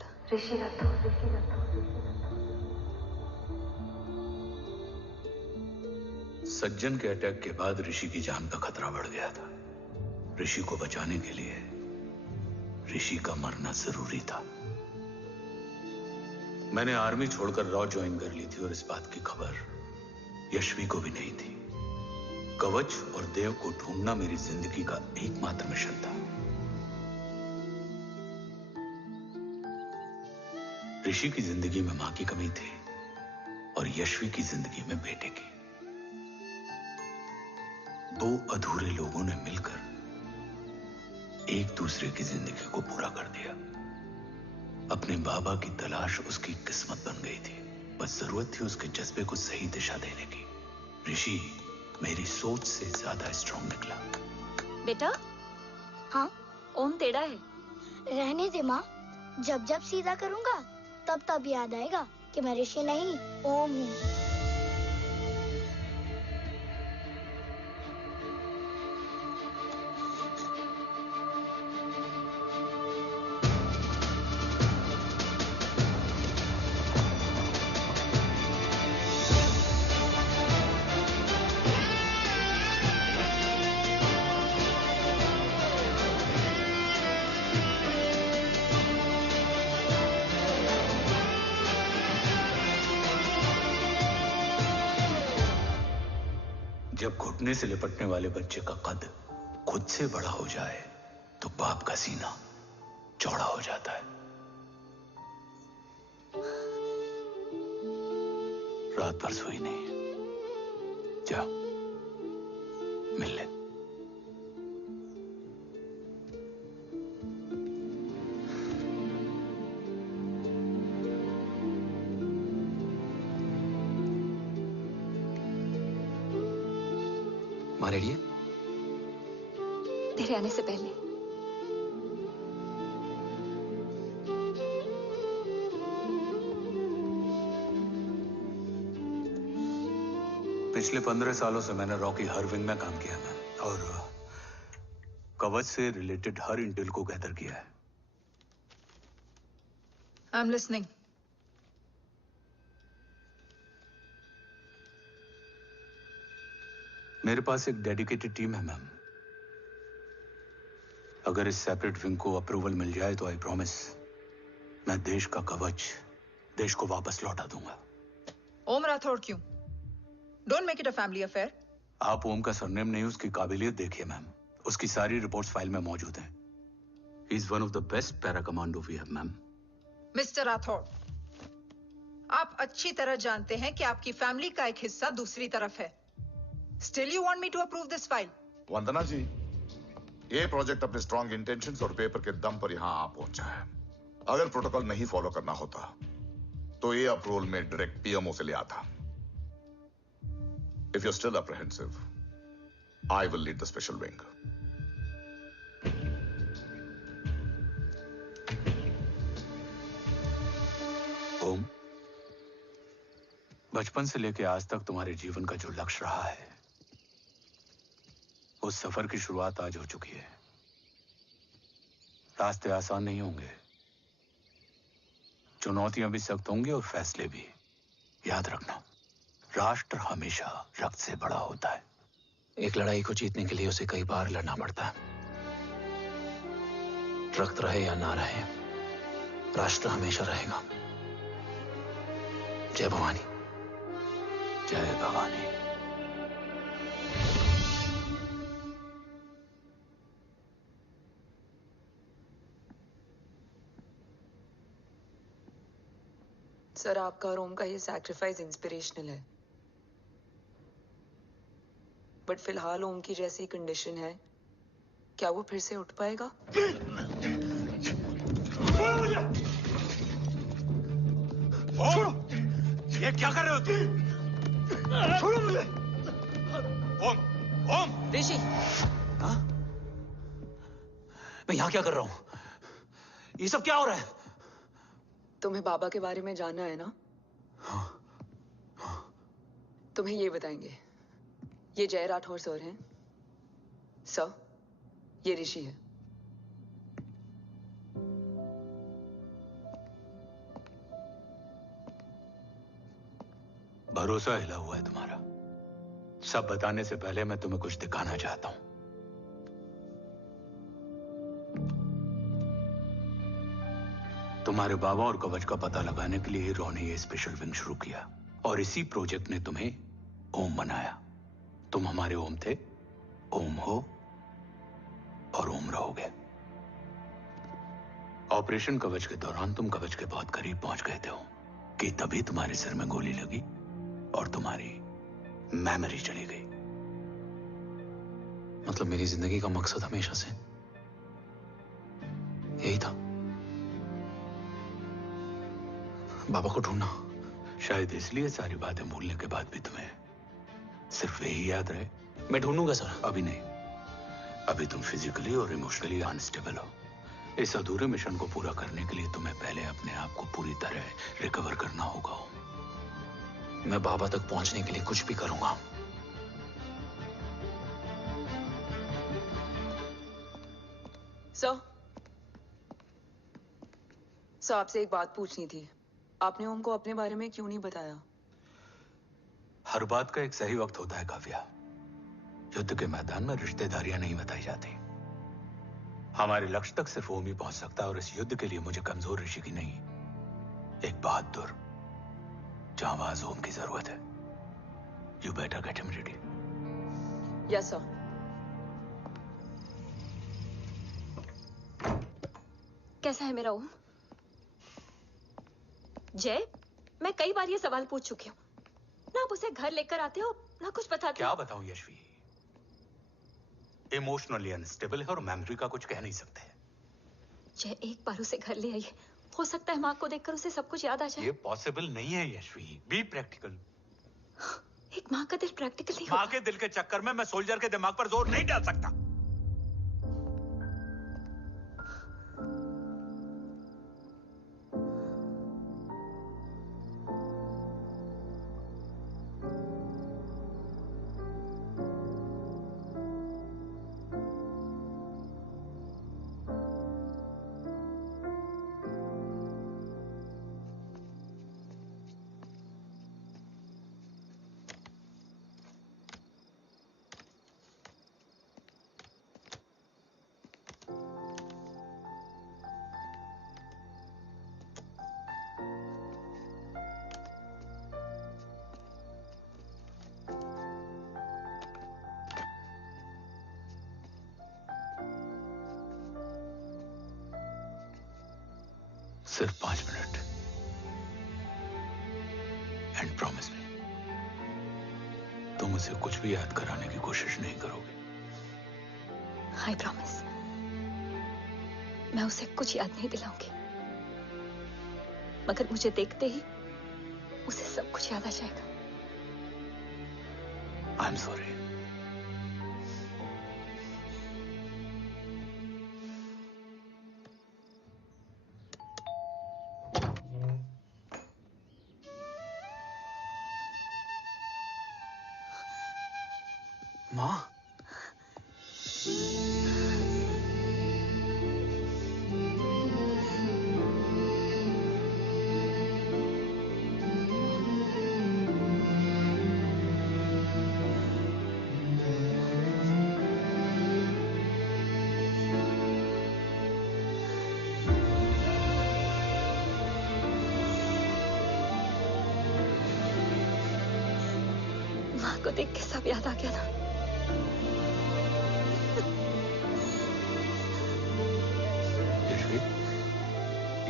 सज्जन के अटैक के बाद ऋषि की जान का खतरा बढ़ गया था। ऋषि को बचाने के लिए ऋषि का मरना जरूरी था। मैंने आर्मी छोड़कर रॉ ज्वाइन कर ली थी और इस बात की खबर यशवी को भी नहीं थी। कवच और देव को ढूंढना मेरी जिंदगी का एकमात्र मिशन था। ऋषि की जिंदगी में मां की कमी थी और यशवी की जिंदगी में बेटे की। दो अधूरे लोगों ने मिलकर एक दूसरे की जिंदगी को पूरा कर दिया। अपने बाबा की तलाश उसकी किस्मत बन गई थी। बस जरूरत थी उसके जज्बे को सही दिशा देने की। ऋषि मेरी सोच से ज्यादा स्ट्रांग निकला। बेटा? हाँ? ओम टेढ़ा है। रहने दे माँ, जब जब सीधा करूंगा तब तब याद आएगा कि मैं ऋषि नहीं ओम हूँ। जब घुटने से लिपटने वाले बच्चे का कद खुद से बड़ा हो जाए तो बाप का सीना चौड़ा हो जाता है। रात भर सोई नहीं। जा मिल ले। माँ रेडी है? तेरे आने से पहले। पिछले 15 सालों से मैंने रॉ की हर विंग में काम किया है और कवच से रिलेटेड हर इंटेल को गैदर किया है। I'm listening. मेरे पास एक डेडिकेटेड टीम है मैम। अगर इस सेपरेट विंग को अप्रूवल मिल जाए तो आई प्रॉमिस मैं देश का कवच देश को वापस लौटा दूंगा। ओम राठौड़ क्यों? Don't make it a family affair. आप ओम का सरनेम नहीं उसकी काबिलियत देखिए मैम। उसकी सारी रिपोर्ट्स फाइल में मौजूद हैं। He is one of the best para commando we have ma'am. Mister Rathore, आप अच्छी तरह जानते हैं कि आपकी फैमिली का एक हिस्सा दूसरी तरफ है। Still you want me to approve this file? वंदना जी, ये प्रोजेक्ट अपने स्ट्रॉन्ग इंटेंशंस और पेपर के दम पर यहां आ पहुंचा है। अगर प्रोटोकॉल नहीं फॉलो करना होता तो ये अप्रूवल में डायरेक्ट पीएमओ से ले आता। If you're still apprehensive, I will lead the special wing. ओम, बचपन से लेकर आज तक तुम्हारे जीवन का जो लक्ष्य रहा है उस सफर की शुरुआत आज हो चुकी है। रास्ते आसान नहीं होंगे, चुनौतियां भी सख्त होंगी और फैसले भी। याद रखना, राष्ट्र हमेशा रक्त से बड़ा होता है। एक लड़ाई को जीतने के लिए उसे कई बार लड़ना पड़ता है। रक्त रहे या ना रहे, राष्ट्र हमेशा रहेगा। जय भवानी। जय भवानी। सर, आपका और ओम का ये सैक्रिफाइस इंस्पिरेशनल है, बट फिलहाल ओम की जैसी कंडीशन है, क्या वो फिर से उठ पाएगा? छोड़ो! ये क्या कर रहे हो तुम? छोड़ो मुझे! ओम! ओम! ऋषि! हाँ? मैं यहाँ क्या कर रहा हूँ? ये सब क्या हो रहा है? तुम्हें बाबा के बारे में जानना है ना? तुम्हें ये बताएंगे। ये जय राठौर सर हैं। सर, ये ऋषि है। भरोसा हिला हुआ है तुम्हारा। सब बताने से पहले मैं तुम्हें कुछ दिखाना चाहता हूं। तुम्हारे बाबा और कवच का पता लगाने के लिए रॉ ने ये स्पेशल विंग शुरू किया और इसी प्रोजेक्ट ने तुम्हें ओम बनाया। तुम हमारे ओम थे, ओम हो और ओम रहोगे। ऑपरेशन कवच के दौरान तुम कवच के बहुत करीब पहुंच गए थे कि तभी तुम्हारे सिर में गोली लगी और तुम्हारी मेमोरी चली गई। मतलब मेरी जिंदगी का मकसद हमेशा से यही था, बाबा को ढूंढना। शायद इसलिए सारी बातें भूलने के बाद भी तुम्हें सिर्फ यही याद रहे। मैं ढूंढूंगा सर। अभी नहीं, अभी तुम फिजिकली और इमोशनली अनस्टेबल हो। इस अधूरे मिशन को पूरा करने के लिए तुम्हें पहले अपने आप को पूरी तरह रिकवर करना होगा। मैं बाबा तक पहुंचने के लिए कुछ भी करूंगा। सर, आपसे एक बात पूछनी थी। आपने ओम को अपने बारे में क्यों नहीं बताया? हर बात का एक सही वक्त होता है काव्या। युद्ध के मैदान में रिश्तेदारियां नहीं बताई जाती। हमारे लक्ष्य तक सिर्फ ओम ही पहुंच सकता है और इस युद्ध के लिए मुझे कमजोर ऋषि की नहीं, एक बहादुर जांबाज ओम की जरूरत है। You better get him ready. Yes sir. कैसा है मेरा ओम? जय, मैं कई बार ये सवाल पूछ चुकी हूँ ना। आप उसे घर लेकर आते हो ना कुछ बताते। क्या बताऊं यशवी, इमोशनली अनस्टेबल है और मेमोरी का कुछ कह नहीं सकते। जय, एक बार उसे घर ले आइए। हो सकता है माँ को देखकर उसे सब कुछ याद आ जाए। ये पॉसिबल नहीं है यशवी। Be practical. एक माँ का दिल प्रैक्टिकल नहीं माँ के दिल के चक्कर में मैं सोल्जर के दिमाग पर जोर नहीं डाल सकता। सिर्फ 5 मिनट। एंड प्रॉमिस मी, तुम उसे कुछ भी याद कराने की कोशिश नहीं करोगे। आई प्रॉमिस, मैं उसे कुछ याद नहीं दिलाऊंगी, मगर मुझे देखते ही उसे सब कुछ याद आ जाएगा। I am sorry. माँ, माँ को देख के सब याद आ गया ना। Yashvi,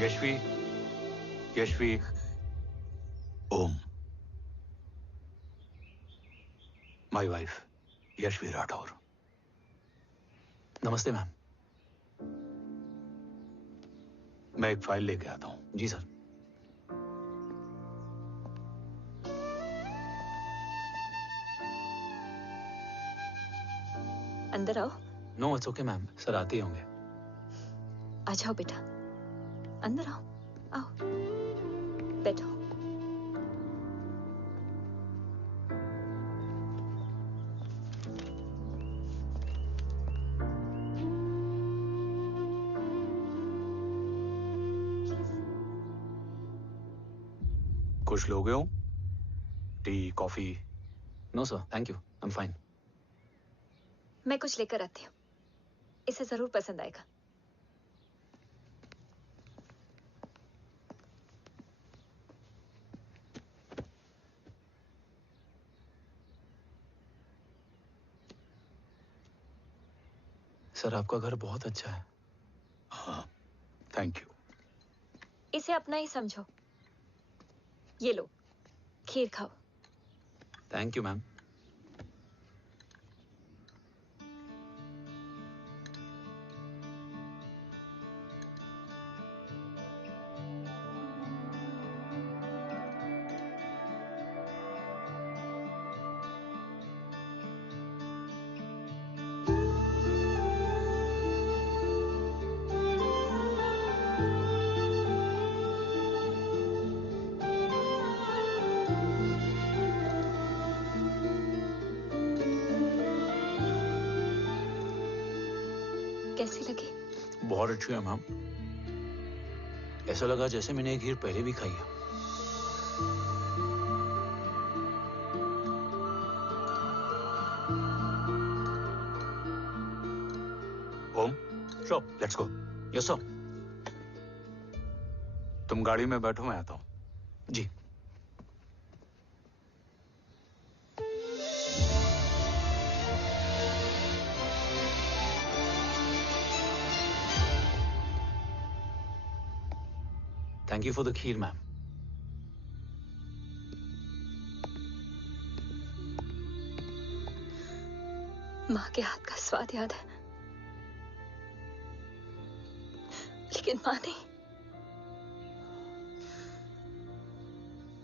Yashvi, Yashvi, Om, my wife Yashvi Rathore. नमस्ते मैम। मैं एक फाइल लेके आता हूं। जी सर। अंदर आओ। No it's okay ma'am, sir आते ही होंगे। आ जाओ बेटा, अंदर आओ। आओ, बैठो। कुछ लोगे हो? Tea, coffee? No sir, thank you, I am fine. मैं कुछ लेकर आती हूँ, इसे जरूर पसंद आएगा। सर आपका घर बहुत अच्छा है। हाँ, थैंक यू। इसे अपना ही समझो। ये लो, खीर खाओ। Thank you ma'am. कैसी लगी? बहुत अच्छी है मैम। ऐसा लगा जैसे मैंने एक खीर पहले भी खाई है। Om, sure, let's go. Yes sir. तुम गाड़ी में बैठो, मैं आता हूं। जी। Thank you for the kheer, ma'am. माँ के हाथ का स्वाद याद है, लेकिन माँ नहीं।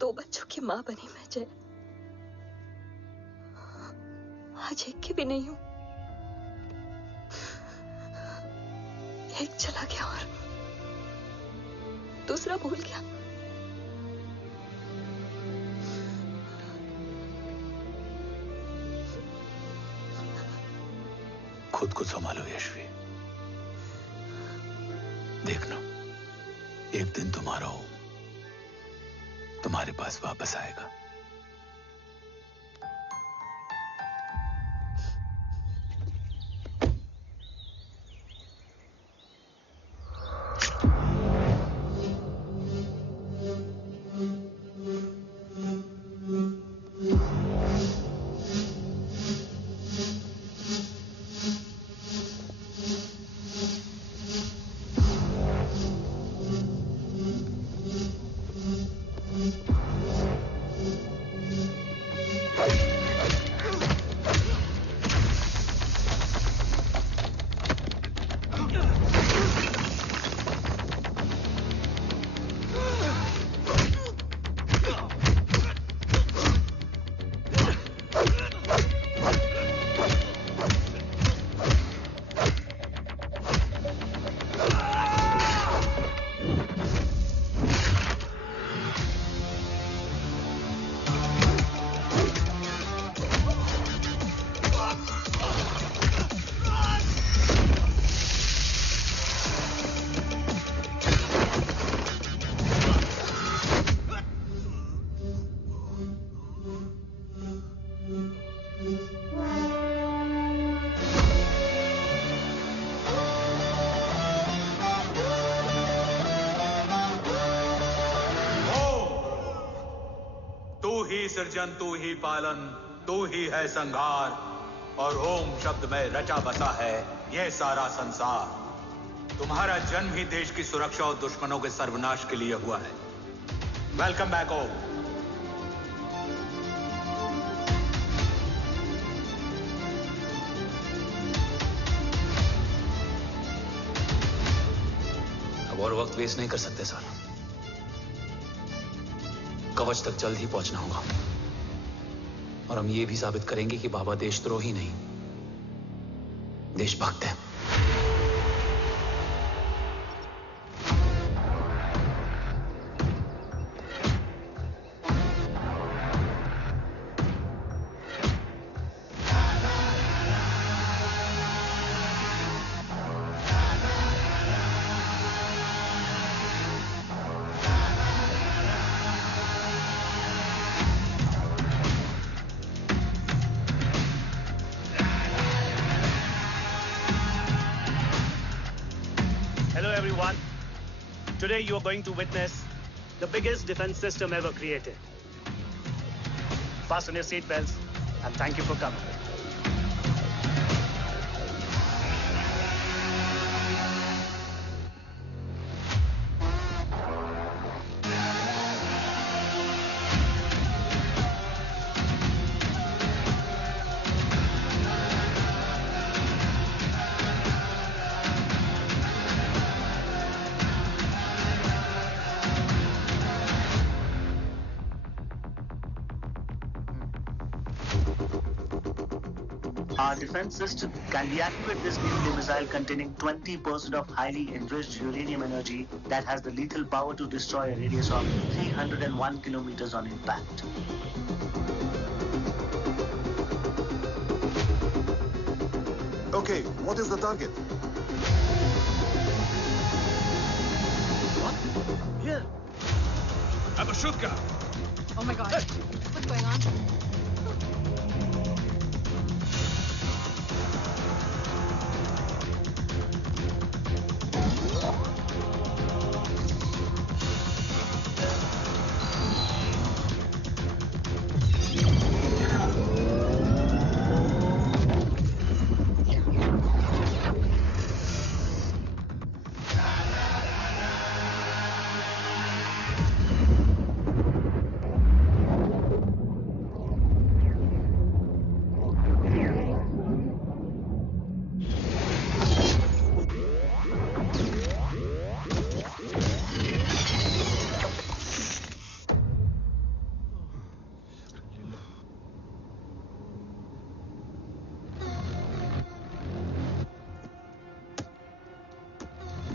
2 बच्चों की माँ बनी मैं जय। आज एक की भी नहीं हूं। एक चला गया और दूसरा भूल गया। खुद को संभालो यशवी। देखना, एक दिन तुम्हारा ओम तुम्हारे पास वापस आएगा। तू ही सृजन, तू ही पालन, तू ही है संहार, और ओम शब्द में रचा बसा है यह सारा संसार। तुम्हारा जन्म ही देश की सुरक्षा और दुश्मनों के सर्वनाश के लिए हुआ है। वेलकम बैक ओम। अब और वक्त वेस्ट नहीं कर सकते सर। कवच तक जल्द ही पहुंचना होगा, और हम ये भी साबित करेंगे कि बाबा देशद्रोही नहीं, देशभक्त है। Today you are going to witness the biggest defense system ever created. Fasten your seatbelts and thank you for coming. Our defense system can deactivate this nuclear missile containing 20% of highly enriched uranium energy that has the lethal power to destroy a radius of 301 kilometers on impact. Okay, what is the target? What? Here. Abashuka! Oh my god. What's going on?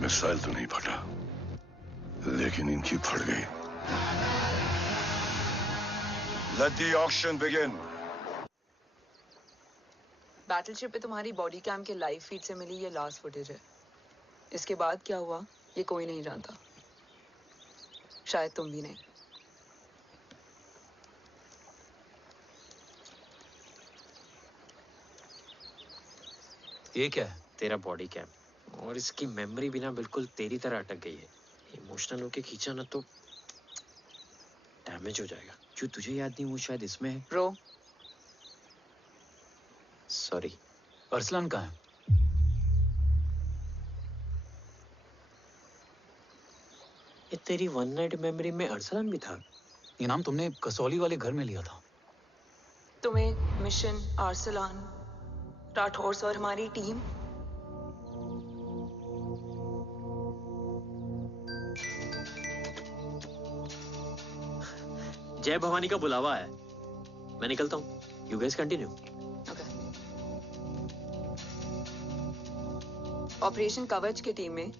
Missile तो नहीं फटा, लेकिन इनकी फट गई। Let the auction begin. Battleship पे तुम्हारी बॉडी कैम के लाइव फीड से मिली ये लास्ट फुटेज है। इसके बाद क्या हुआ ये कोई नहीं जानता, शायद तुम भी नहीं। ये क्या है? तेरा बॉडी कैम, और इसकी मेमोरी भी ना बिल्कुल तेरी तरह अटक गई है। इमोशनल होके खींचा ना तो डैमेज हो जाएगा। जो तुझे याद नहीं वो शायद इसमें है। रो सॉरी। अरसलान कहाँ है? ये तेरी वन नाइट मेमोरी में अरसलान भी था? ये नाम तुमने कसौली वाले घर में लिया था। तुम्हें मिशन, अरसलान, राठौर और हमारी टीम। जय भवानी का बुलावा है, मैं निकलता हूँ। You guys continue. ऑपरेशन कवच की टीम में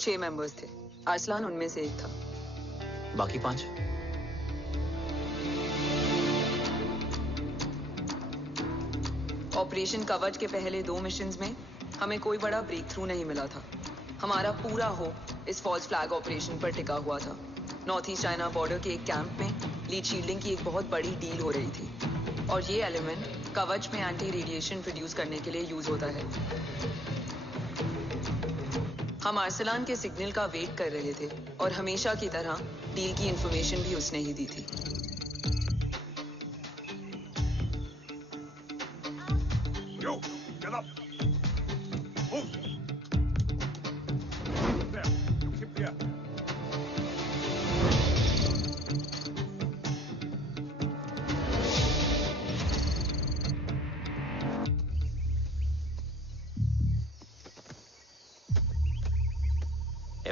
6 मेंबर्स थे, अरसलान उनमें से एक था। बाकी 5? ऑपरेशन कवच के पहले 2 मिशंस में हमें कोई बड़ा ब्रेक थ्रू नहीं मिला था। हमारा पूरा होप इस फॉल्स फ्लैग ऑपरेशन पर टिका हुआ था। नॉर्थ ईस्ट चाइना बॉर्डर के एक कैंप में लीड शील्डिंग की एक बहुत बड़ी डील हो रही थी, और ये एलिमेंट कवच में एंटी रेडिएशन प्रोड्यूस करने के लिए यूज होता है। हम आर्सलान के सिग्नल का वेट कर रहे थे और हमेशा की तरह डील की इंफॉर्मेशन भी उसने ही दी थी। Yo, get up. Move. There. You keep there.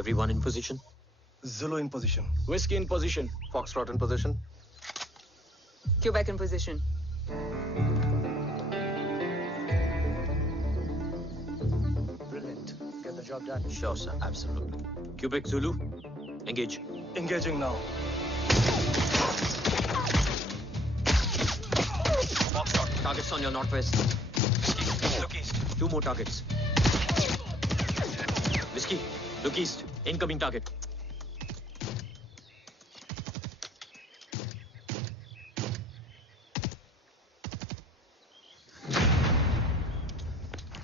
Everyone in position? Zulu in position. Whiskey in position. Foxtrot in position. Quebec in position. Brilliant. Get the job done. Sure, sir. Absolutely. Quebec Zulu, engage. Engaging now. Foxtrot, targets on your northwest. Look east. 2 more targets. Whiskey, look east. Incoming target.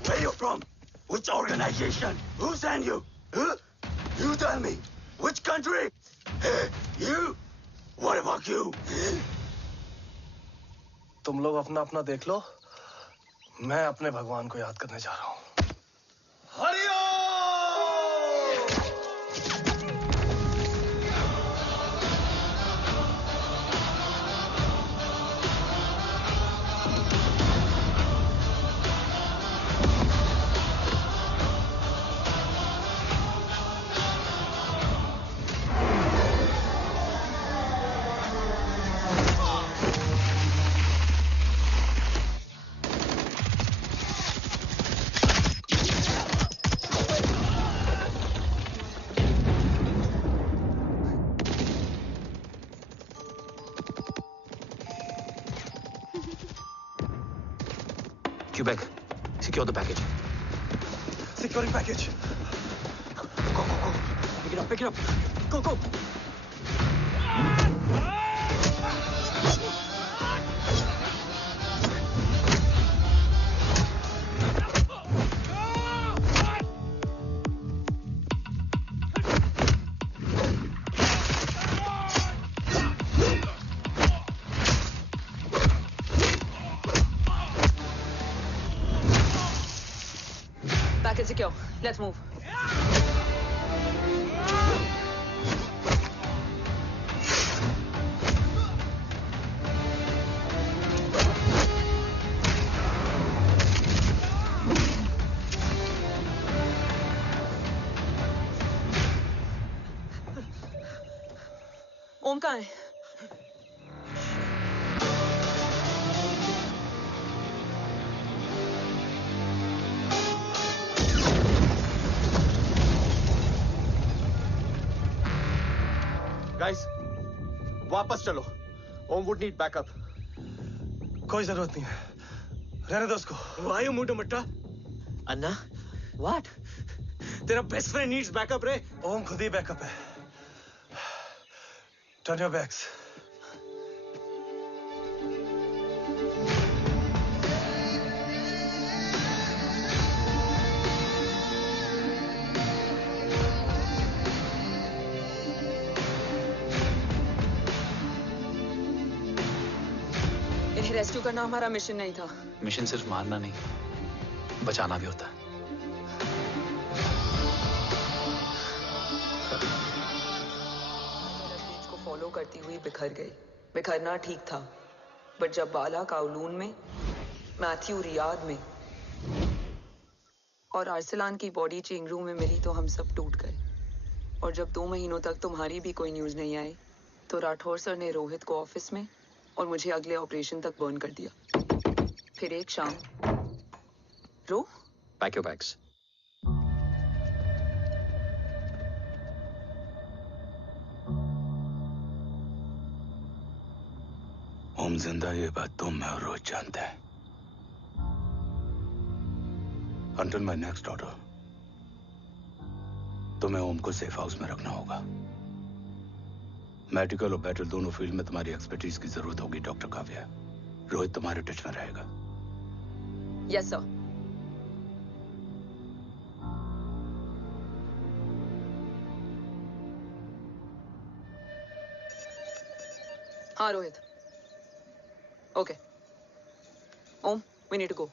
Where you from? Which organization? Who sent you? Huh? You tell me. Which country? Hey, you? What about you? तुम लोग अपना अपना देख लो। मैं अपने भगवान को याद करने जा रहा हूँ। Quebec, secure the package. Securing package. Go, go, go. Pick it up, pick it up. Go, go. Package secure. Let's move. ओम कहाँ है? Guys, वापस चलो। ओम वुड नीड बैकअप। कोई जरूरत नहीं है। रहने दो उसको। Why you moved Matta? Anna, what? तेरा best friend needs backup रे। ओम खुद ही बैकअप है। Turn your backs. इन्हें रेस्क्यू करना हमारा मिशन नहीं था। मिशन सिर्फ मारना नहीं, बचाना भी होता है। बीच को फॉलो करती हुई बिखर गई। बिखरना ठीक था, बट जब बाला काउलून में, मैथ्यू रियाद में और आर्सलान की बॉडी चेंज रूम में मिली तो हम सब टूट गए। और जब 2 महीनों तक तुम्हारी भी कोई न्यूज नहीं आई तो राठौर सर ने रोहित को ऑफिस में और मुझे अगले ऑपरेशन तक बर्न कर दिया। फिर एक शाम रो Pack your bags. ओम जिंदा, ये बात तुम मैं और रोज जानते हैं। Until my next order, तुम्हें ओम को सेफ हाउस में रखना होगा। मेडिकल और बैटल दोनों फील्ड में तुम्हारी एक्सपर्टीज की जरूरत होगी डॉक्टर काव्या। रोहित तुम्हारे टच में रहेगा। Yes sir. हाँ Rohit. Okay Om, we need to go.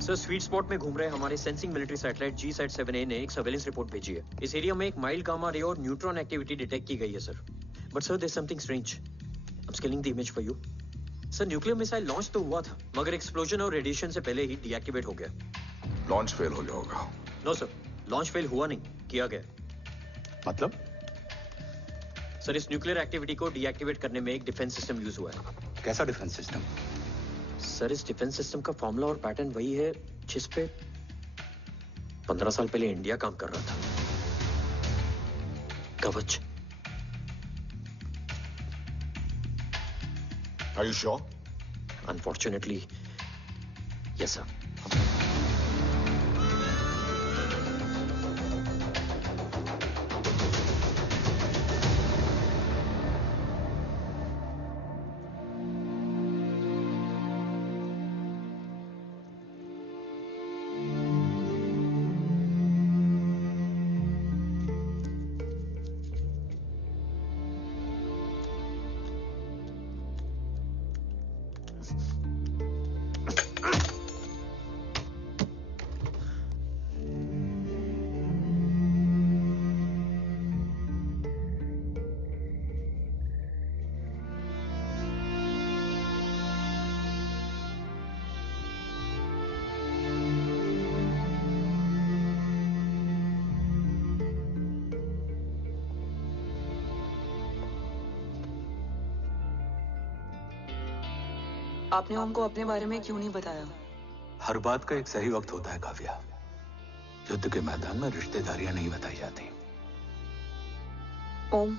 Sir, sweet spot में घूम रहे हमारे सेंसिंग मिलिट्री सैटेलाइट G-SAT-7A ने एक सर्वेलेंस रिपोर्ट भेजी है। इस एरिया में एक माइल्ड गामा रे और न्यूट्रॉन एक्टिविटी डिटेक्ट की गई है sir. But sir, there is something strange. I am scaling the image for you. Sir, nuclear missile launch तो हुआ था, मगर एक्सप्लोजन और रेडिएशन से पहले ही डीएक्टिवेट हो गया। लॉन्च फेल हो गया होगा। नो सर, लॉन्च फेल हुआ नहीं, किया गया। मतलब? सर, इस न्यूक्लियर एक्टिविटी को डीएक्टिवेट करने में एक डिफेंस सिस्टम यूज हुआ है। कैसा डिफेंस सिस्टम? सर, इस डिफेंस सिस्टम का फॉर्मूला और पैटर्न वही है जिस पे 15 साल पहले इंडिया काम कर रहा था। कवच। Are you sure? Unfortunately, yes sir. आपने हमको अपने बारे में क्यों नहीं बताया? हर बात का एक सही वक्त होता है काव्या। युद्ध के मैदान में रिश्तेदारियां नहीं बताई जाती। ओम,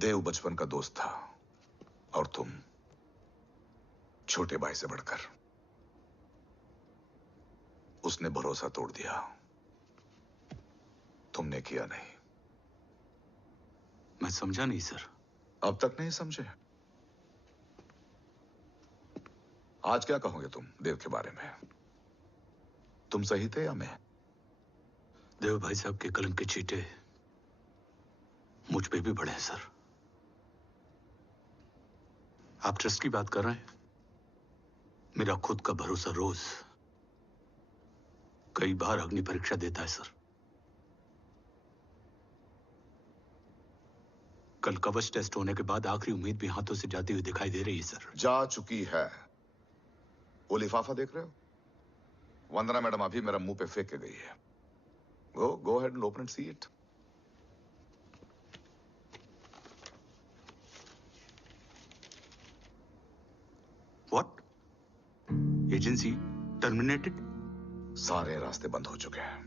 देव बचपन का दोस्त था और तुम छोटे भाई से बढ़कर। उसने भरोसा तोड़ दिया, तुमने किया नहीं। मैं समझा नहीं सर। अब तक नहीं समझे? आज क्या कहोगे तुम देव के बारे में? तुम सही थे या मैं? देव भाई साहब के कलम के चीटे मुझ पे भी पड़े हैं सर। आप ट्रस्ट की बात कर रहे हैं? मेरा खुद का भरोसा रोज कई बार अग्नि परीक्षा देता है सर। कल कवच टेस्ट होने के बाद आखिरी उम्मीद भी हाथों से जाती हुई दिखाई दे रही है सर। जा चुकी है। वो लिफाफा देख रहे हो? वंदना मैडम अभी मेरा मुंह पे फेंक के गई है। Go ahead and open and see it. What? Agency terminated? सारे रास्ते बंद हो चुके हैं।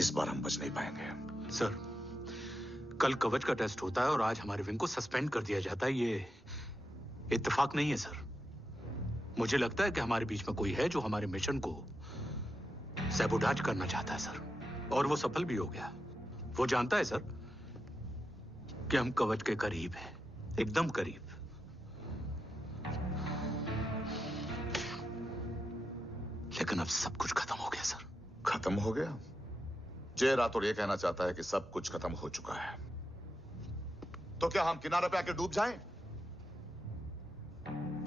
इस बार हम बच नहीं पाएंगे। सर, कल कवच का टेस्ट होता है और आज हमारे विंग को सस्पेंड कर दिया जाता है। ये इत्तेफाक नहीं है सर। मुझे लगता है कि हमारे बीच में कोई है जो हमारे मिशन को सैबोटाज करना चाहता है सर, और वो सफल भी हो गया। वो जानता है सर कि हम कवच के करीब हैं, एकदम करीब। लेकिन अब सब कुछ खत्म हो गया सर। खत्म हो गया? जय राठौर ये कहना चाहता है कि सब कुछ खत्म हो चुका है। तो क्या हम किनारे पे आके डूब जाएं?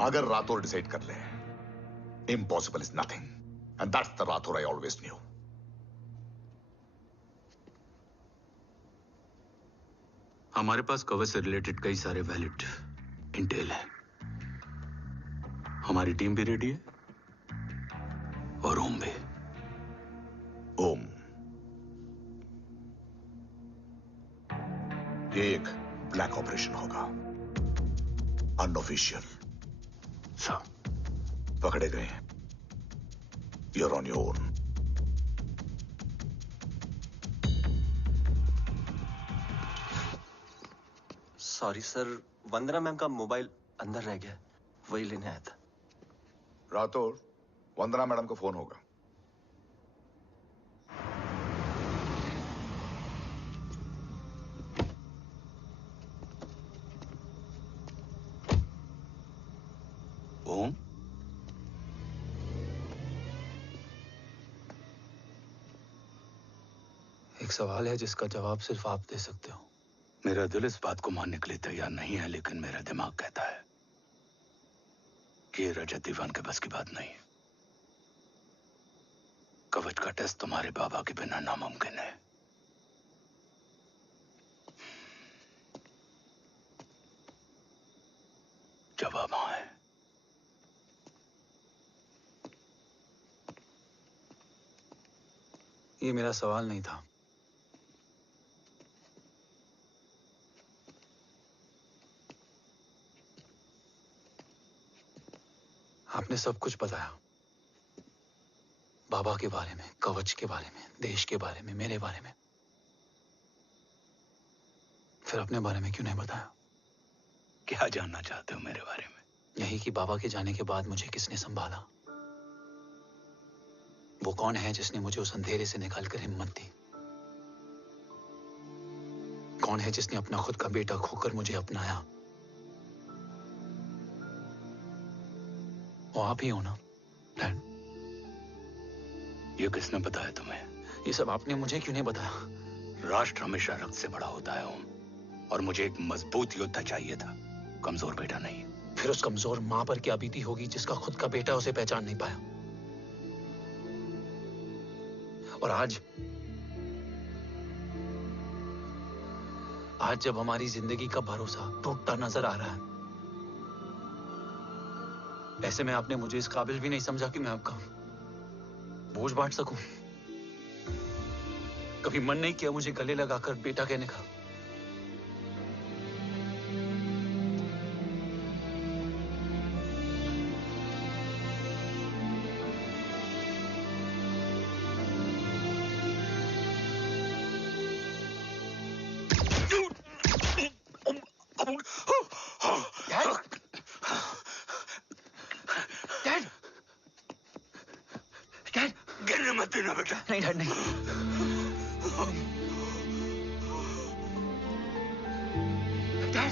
अगर राठौर डिसाइड कर ले, impossible is nothing, and that's the Rathore I always new. हमारे पास कवच से रिलेटेड कई सारे वैलिड इंटेल है। हमारी टीम भी रेडी है और ओम भी। ओम ये एक ब्लैक ऑपरेशन होगा, अनऑफिशियल। सर पकड़े गए, you're on your own. Sorry sir, Vandana ma'am का मोबाइल अंदर रह गया, वही लेने आया था। राठौर, वंदना मैडम का फोन होगा। ओम, एक सवाल है जिसका जवाब सिर्फ आप दे सकते हो। मेरा दिल इस बात को मानने के लिए तैयार नहीं है, लेकिन मेरा दिमाग कहता है कि ये रजत दीवान के बस की बात नहीं है। कवच का टेस्ट तुम्हारे बाबा के बिना नामुमकिन है। जवाब हाँ है। ये मेरा सवाल नहीं था। आपने सब कुछ बताया, बाबा के बारे में, कवच के बारे में, देश के बारे में, मेरे बारे में। फिर अपने बारे में क्यों नहीं बताया? क्या जानना चाहते हो मेरे बारे में? यही कि बाबा के जाने के बाद मुझे किसने संभाला? वो कौन है जिसने मुझे उस अंधेरे से निकालकर हिम्मत दी? कौन है जिसने अपना खुद का बेटा खोकर मुझे अपनाया? वो आप ही हो ना, डैड? ये किसने बताया तुम्हें? ये सब आपने मुझे क्यों नहीं बताया? राष्ट्र हमेशा रक्त से बड़ा होता है ओम, और मुझे एक मजबूत योद्धा चाहिए था, कमजोर बेटा नहीं। फिर उस कमजोर मां पर क्या बीती होगी जिसका खुद का बेटा उसे पहचान नहीं पाया? और आज जब हमारी जिंदगी का भरोसा टूटता नजर आ रहा है, ऐसे में आपने मुझे इस काबिल भी नहीं समझा कि मैं आपका बोझ बांट सकूं। कभी मन नहीं किया मुझे गले लगाकर बेटा कहने का? नहीं डैड, नहीं। डैड,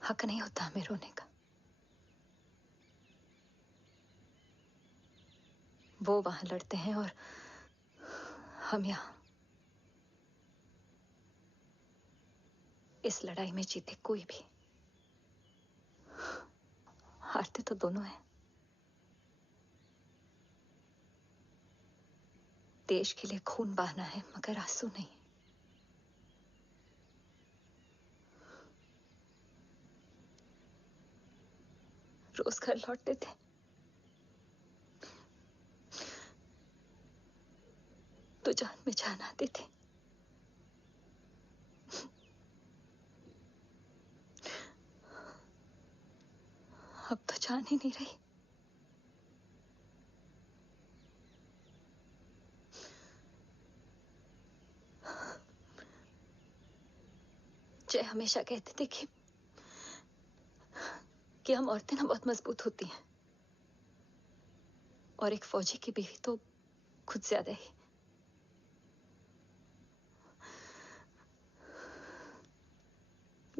हक नहीं होता हमें रोने का। वो वहां लड़ते हैं और हम यहां। इस लड़ाई में जीते कोई भी, हारते तो दोनों हैं। देश के लिए खून बहाना है, मगर आंसू नहीं। रोज घर लौटते थे, तो जान में जान आती थी। अब तो जान ही नहीं रही। जय हमेशा कहते थे कि कि हम औरतें ना बहुत मजबूत होती हैं, और एक फौजी की बीवी तो खुद ज्यादा ही।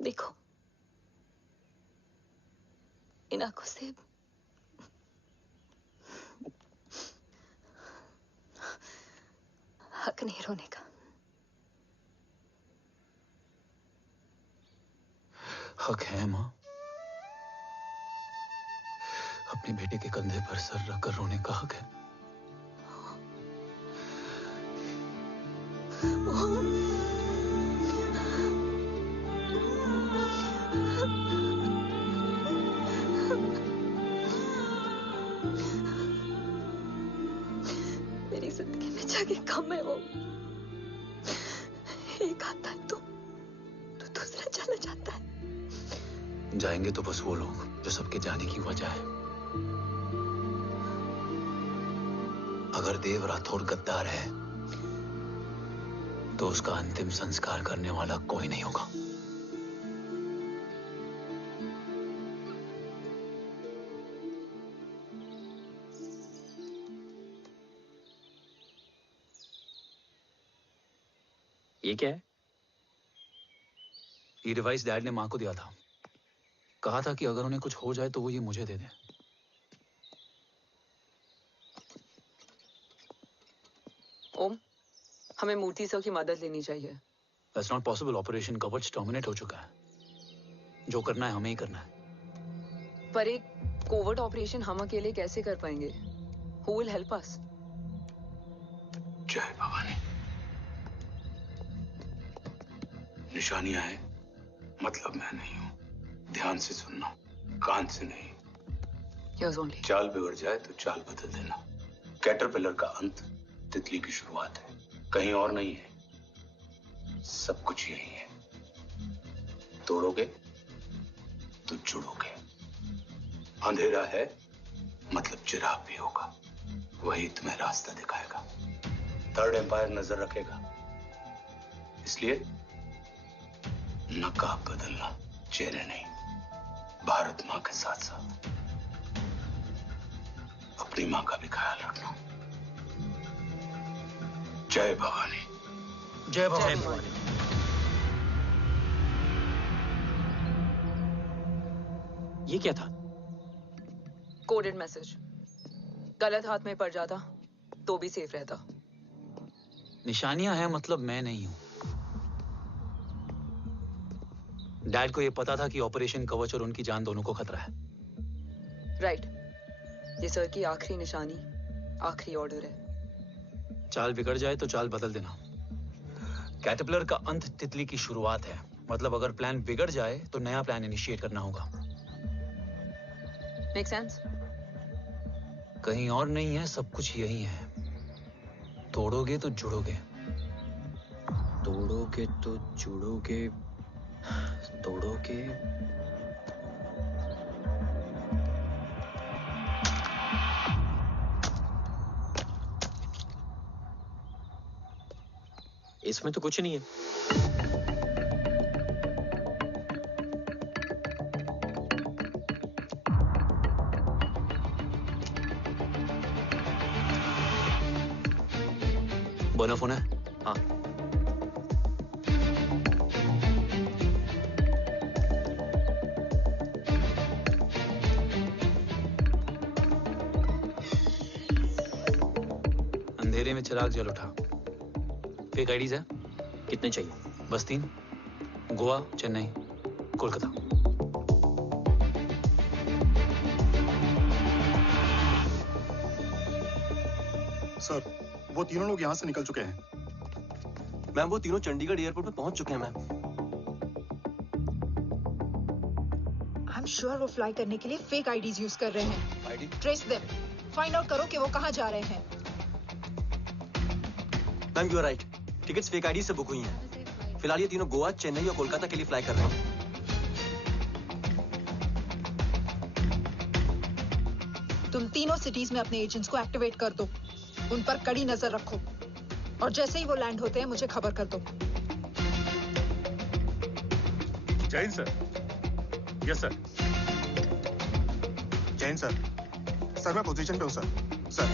देखो, इन आंखों से हक नहीं रोने का। हक है माँ, अपने बेटे के कंधे पर सर रखकर रोने का हक है। मेरी जिंदगी में जगह कम है वो, एक आता है तो दूसरा चला जाता है। जाएंगे तो बस वो लोग जो सबके जाने की वजह है। अगर देव राठौर गद्दार है तो उसका अंतिम संस्कार करने वाला कोई नहीं होगा। ये क्या है? ये डिवाइस डैड ने मां को दिया था। कहा था कि अगर उन्हें कुछ हो जाए तो वो ये मुझे दे दें। ओम, हमें मूर्ति सर की मदद लेनी चाहिए। That's not possible. ऑपरेशन कवच टर्मिनेट हो चुका है। जो करना है हमें ही करना है। पर एक कोवर्ट ऑपरेशन हम अकेले कैसे कर पाएंगे? Who will help us? जय भवानी। निशानियां है मतलब मैं नहीं हूं। ध्यान से सुनना, कान से नहीं। Yes, only. चाल बिगड़ जाए तो चाल बदल देना। कैटरपिलर का अंत तितली की शुरुआत है, कहीं और नहीं है। सब कुछ यही है। तोड़ोगे तो जुड़ोगे। अंधेरा है मतलब चिराग भी होगा, वही तुम्हें रास्ता दिखाएगा। थर्ड एम्पायर नजर रखेगा, इसलिए नकाब बदलना, चेहरे नहीं। भारत मां के साथ साथ अपनी मां का भी ख्याल रखना। जय भवानी। जय भवानी। ये क्या था? Coded message. गलत हाथ में पड़ जाता तो भी सेफ रहता। निशानियां हैं मतलब मैं नहीं हूं। डैड को यह पता था कि ऑपरेशन कवच और उनकी जान दोनों को खतरा है। राइट। ये सर की आखिरी निशानी, आखिरी ऑर्डर है। चाल बिगड़ जाए तो चाल बदल देना। कैटरपिलर का अंत तितली की शुरुआत है, मतलब अगर प्लान बिगड़ जाए तो नया प्लान इनिशिएट करना होगा। Make sense? कहीं और नहीं है, सब कुछ यही है। तोड़ोगे तो जुड़ोगे। तोड़ोगे तो जुड़ोगे। तोड़ोगे। इसमें तो कुछ नहीं है। बना फोन है? हाँ। अंधेरे में चिराग जल उठा। फेक आईडीज है? कितने चाहिए? बस 3। गोवा, चेन्नई, कोलकाता। सर, वो तीनों लोग यहाँ से निकल चुके हैं। मैम, वो तीनों चंडीगढ़ एयरपोर्ट पे पहुंच चुके हैं मैम। आई एम श्योर वो फ्लाई करने के लिए फेक आईडीज यूज कर रहे हैं। ID? Trace them. Find out करो कि वो कहाँ जा रहे हैं। Ma'am, you are right. Tickets fake ID से बुक हुई हैं। फिलहाल ये तीनों गोवा, चेन्नई और कोलकाता के लिए फ्लाई कर रहे हैं। तुम तीनों सिटीज में अपने एजेंट्स को एक्टिवेट कर दो। उन पर कड़ी नजर रखो और जैसे ही वो लैंड होते हैं मुझे खबर कर दो। जय Hind sir. Yes sir. Hind sir. Sir मैं पोजीशन पे हूँ सर। सर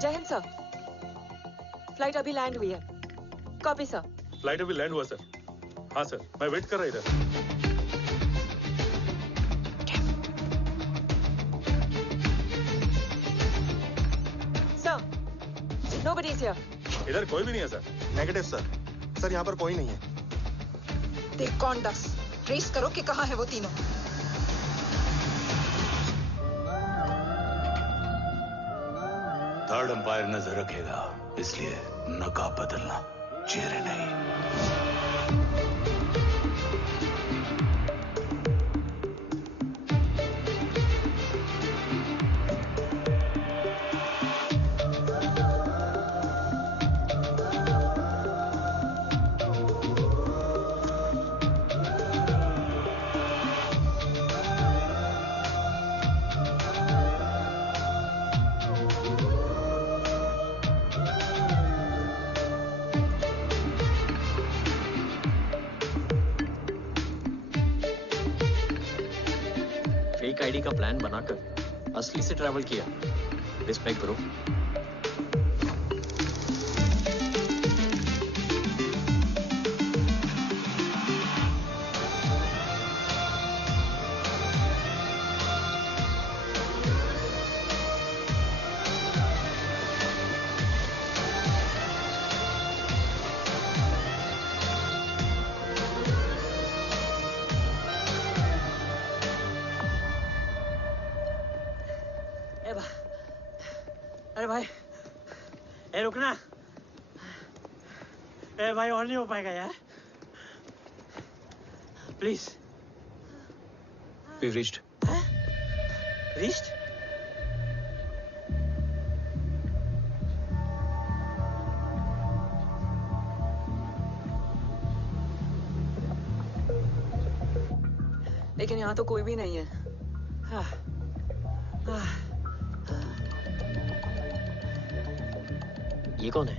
जय हिंद सर। फ्लाइट अभी लैंड हुई है। Copy sir. फ्लाइट अभी लैंड हुआ सर। हाँ सर, मैं वेट कर रहा इधर। Nobody is here. इधर कोई भी नहीं है सर। Negative sir. सर यहाँ पर कोई नहीं है। देख कौन दस ट्रेस करो कि कहाँ है वो तीनों। थर्ड अंपायर नजर रखेगा, इसलिए नकाब बदलना, चेहरे नहीं। फेक आईडी का प्लान बनाकर असली से ट्रैवल किया। Respect bro. अरे भाई, ए रुकना। ए भाई और नहीं हो पाएगा यार। प्लीज। We've reached. Reached? लेकिन यहाँ तो कोई भी नहीं है। हाँ। ये कौन है?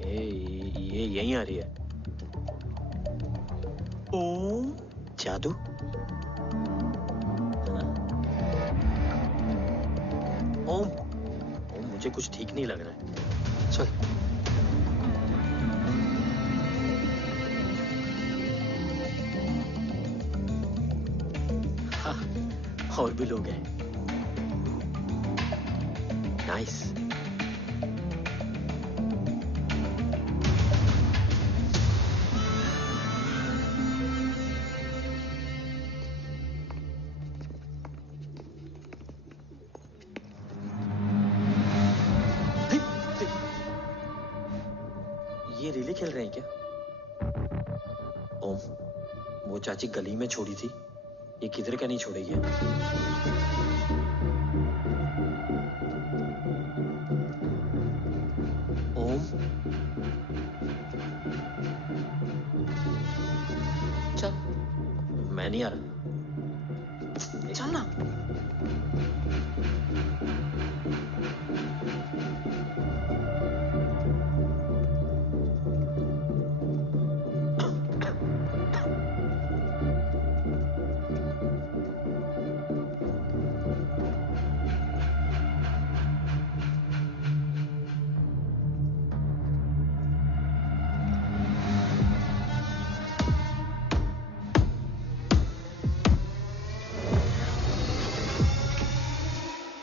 ये यहीं आ रही है। ओम जादू? ओम मुझे कुछ ठीक नहीं लग रहा है। चल। हाँ, और भी लोग हैं। नाइस। ये रिले खेल रहे हैं क्या? ओम, वो चाची गली में छोड़ी थी, ये किधर का नहीं छोड़ेगी? ओम, चल। मैं नहीं आ रहा। चल ना।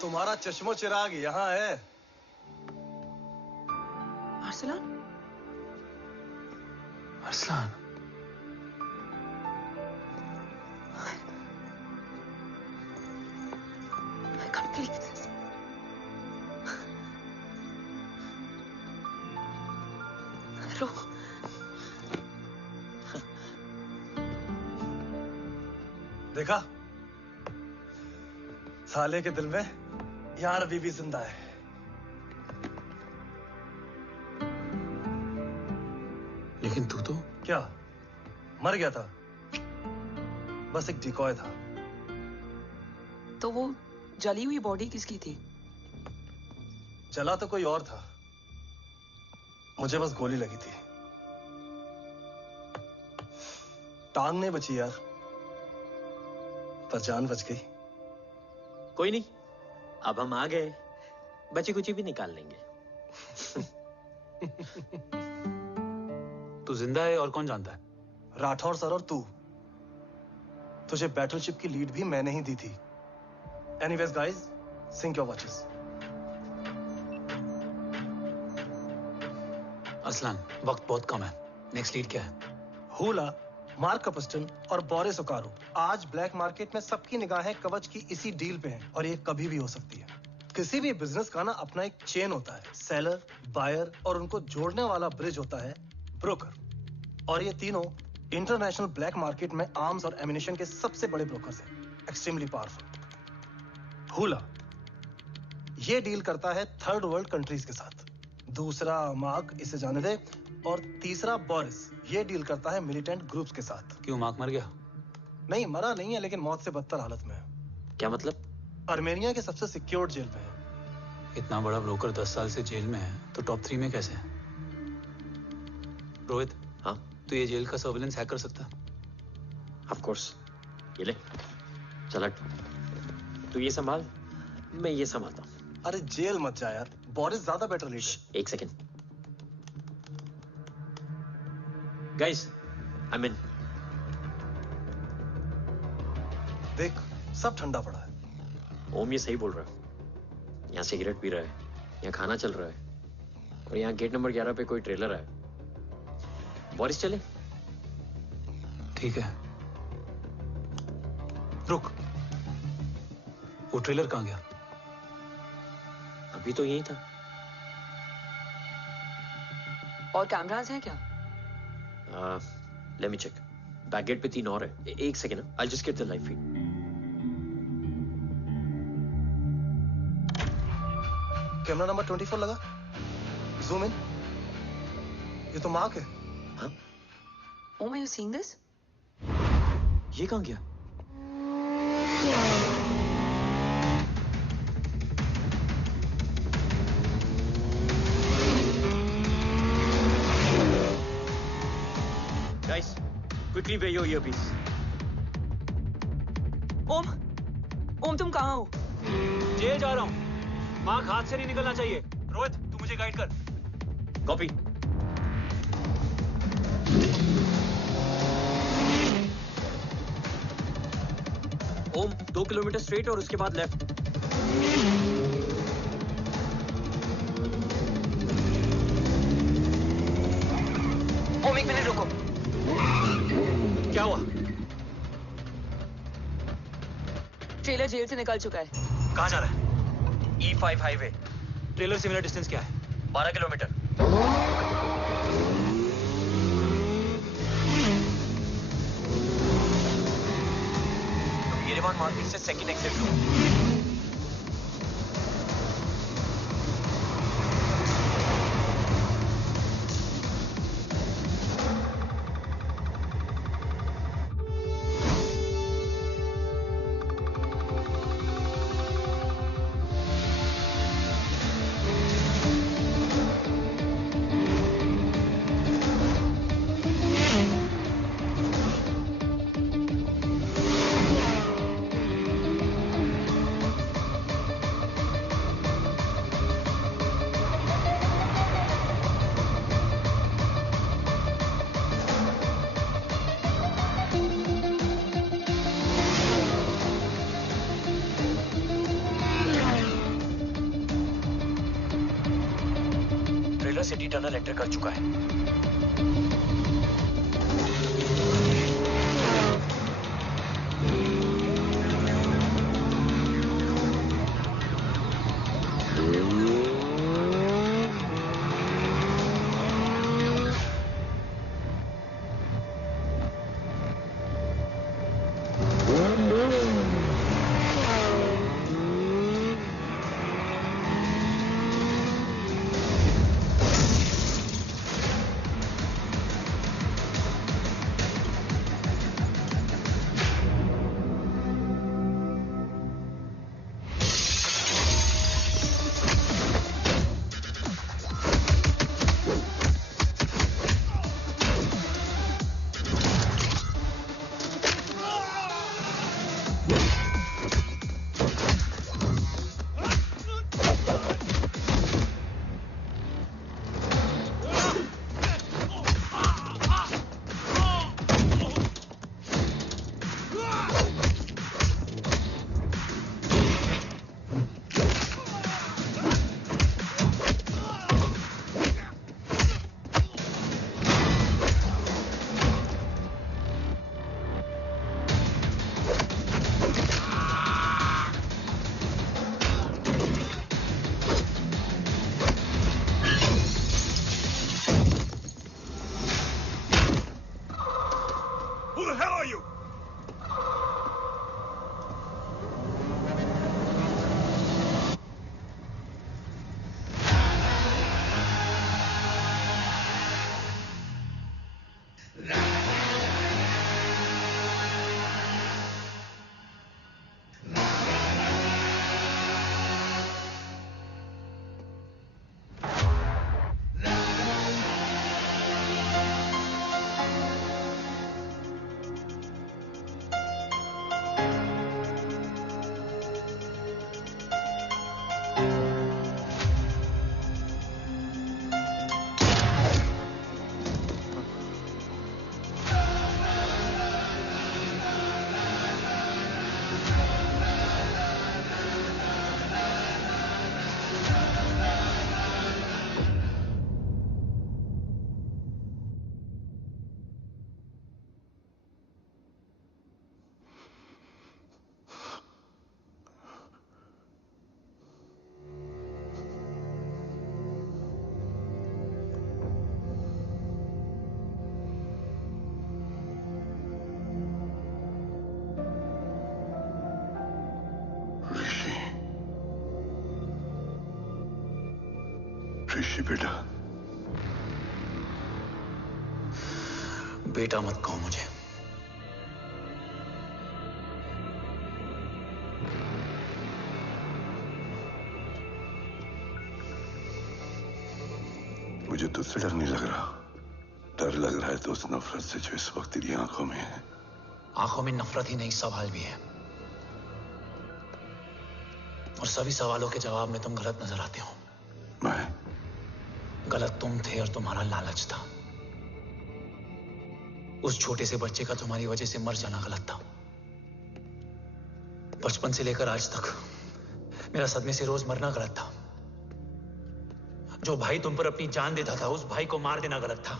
तुम्हारा चश्मो चिराग यहाँ है। Arsalan? Arsalan? I can't believe this. रो। देखा? साले के दिल में यार अभी भी जिंदा है। लेकिन तू तो क्या मर गया था? बस एक डिकॉय था। तो वो जली हुई बॉडी किसकी थी? जला तो कोई और था, मुझे बस गोली लगी थी। टांग नहीं बची यार, पर जान बच गई। कोई नहीं, अब हम आ गए, बची कुची भी निकाल लेंगे। तू जिंदा है और कौन जानता है? राठौर सर और तू। तुझे बैटलशिप की लीड भी मैंने ही दी थी। Anyways guys, sync your watches. Aslan, वक्त बहुत कम है, नेक्स्ट लीड क्या है? हुला, मार्क कपस्टन और बोरिस ओकारो। आज ब्लैक मार्केट में सबकी निगाहें कवच की इसी डील पे हैं और ये कभी भी हो सकती है। किसी भी बिजनेस का ना अपना एक चेन होता है, सेलर, बायर और उनको जोड़ने वाला ब्रिज होता है ब्रोकर। और ये तीनों इंटरनेशनल ब्लैक मार्केट में आर्म्स और एमिनेशन के सबसे बड़े ब्रोकर्स हैं, एक्सट्रीमली पावरफुल। हुला ये डील करता है थर्ड वर्ल्ड कंट्रीज के साथ, दूसरा मार्क, इसे जाने दे, और तीसरा बोरिस ये डील करता है मिलिटेंट ग्रुप्स के साथ। क्यों, मार्क मर गया? नहीं, मरा नहीं है, लेकिन मौत से बदतर हालत में है। क्या मतलब? आर्मेनिया के सबसे सिक्योर्ड जेल में है। इतना बड़ा ब्रोकर 10 साल से जेल में है, तो टॉप 3 में कैसे है? रोहित, हाँ, तो ये जेल का सर्विलेंस हैक कर सकता? Of course. ये ले, चल हट। तू ये संभाल, मैं ये संभालता हूँ। अरे जेल मत जा यार, बोरिस ज्यादा बेटर लीडर। एक सेकेंड गाइस, आई मीन। देख, सब ठंडा पड़ा है। ओम ये सही बोल रहा है। यहाँ सिगरेट पी रहा है, यहाँ खाना चल रहा है, और यहाँ गेट नंबर 11 पे कोई ट्रेलर है। बोरिस चले? ठीक है, रुक, वो ट्रेलर कहाँ गया? अभी तो यही था। और कैमरास हैं क्या? Let me check. Back gate पे 3 और है। एक second, I just get the live feed. Camera number 24 लगा, जूम इन। ये तो मार्क है। हाँ? Om, are you seeing this? ये कहाँ गया? Guys, quickly wear your earpiece. ओम तुम कहाँ हो? जेल जा रहा हूँ। मार्क हाथ से नहीं निकलना चाहिए। रोहित, तू मुझे गाइड कर। कॉपी। ओम 2 किलोमीटर स्ट्रेट और उसके बाद लेफ्ट। ओम 1 मिनट रुको। क्या हुआ? ट्रेलर जेल से निकल चुका है। कहाँ जा रहा है? E5 highway. ट्रेलर से मेरा डिस्टेंस क्या है? 12 किलोमीटर। येरेवान मार्केट से सेकंड एग्जिट लो। सिटी टनल एंटर कर चुका है। ऋषि बेटा, बेटा मत कहो मुझे। मुझे तुझसे डर नहीं लग रहा, डर लग रहा है तो उस नफरत से जो इस वक्त तेरी आंखों में है। आंखों में नफरत ही नहीं, सवाल भी है, और सभी सवालों के जवाब में तुम गलत नजर आते हो। मैं गलत तुम थे और तुम्हारा लालच था। उस छोटे से बच्चे का तुम्हारी वजह से मर जाना गलत था। बचपन से लेकर आज तक मेरा सदमे से रोज मरना गलत था। जो भाई तुम पर अपनी जान देता था, उस भाई को मार देना गलत था।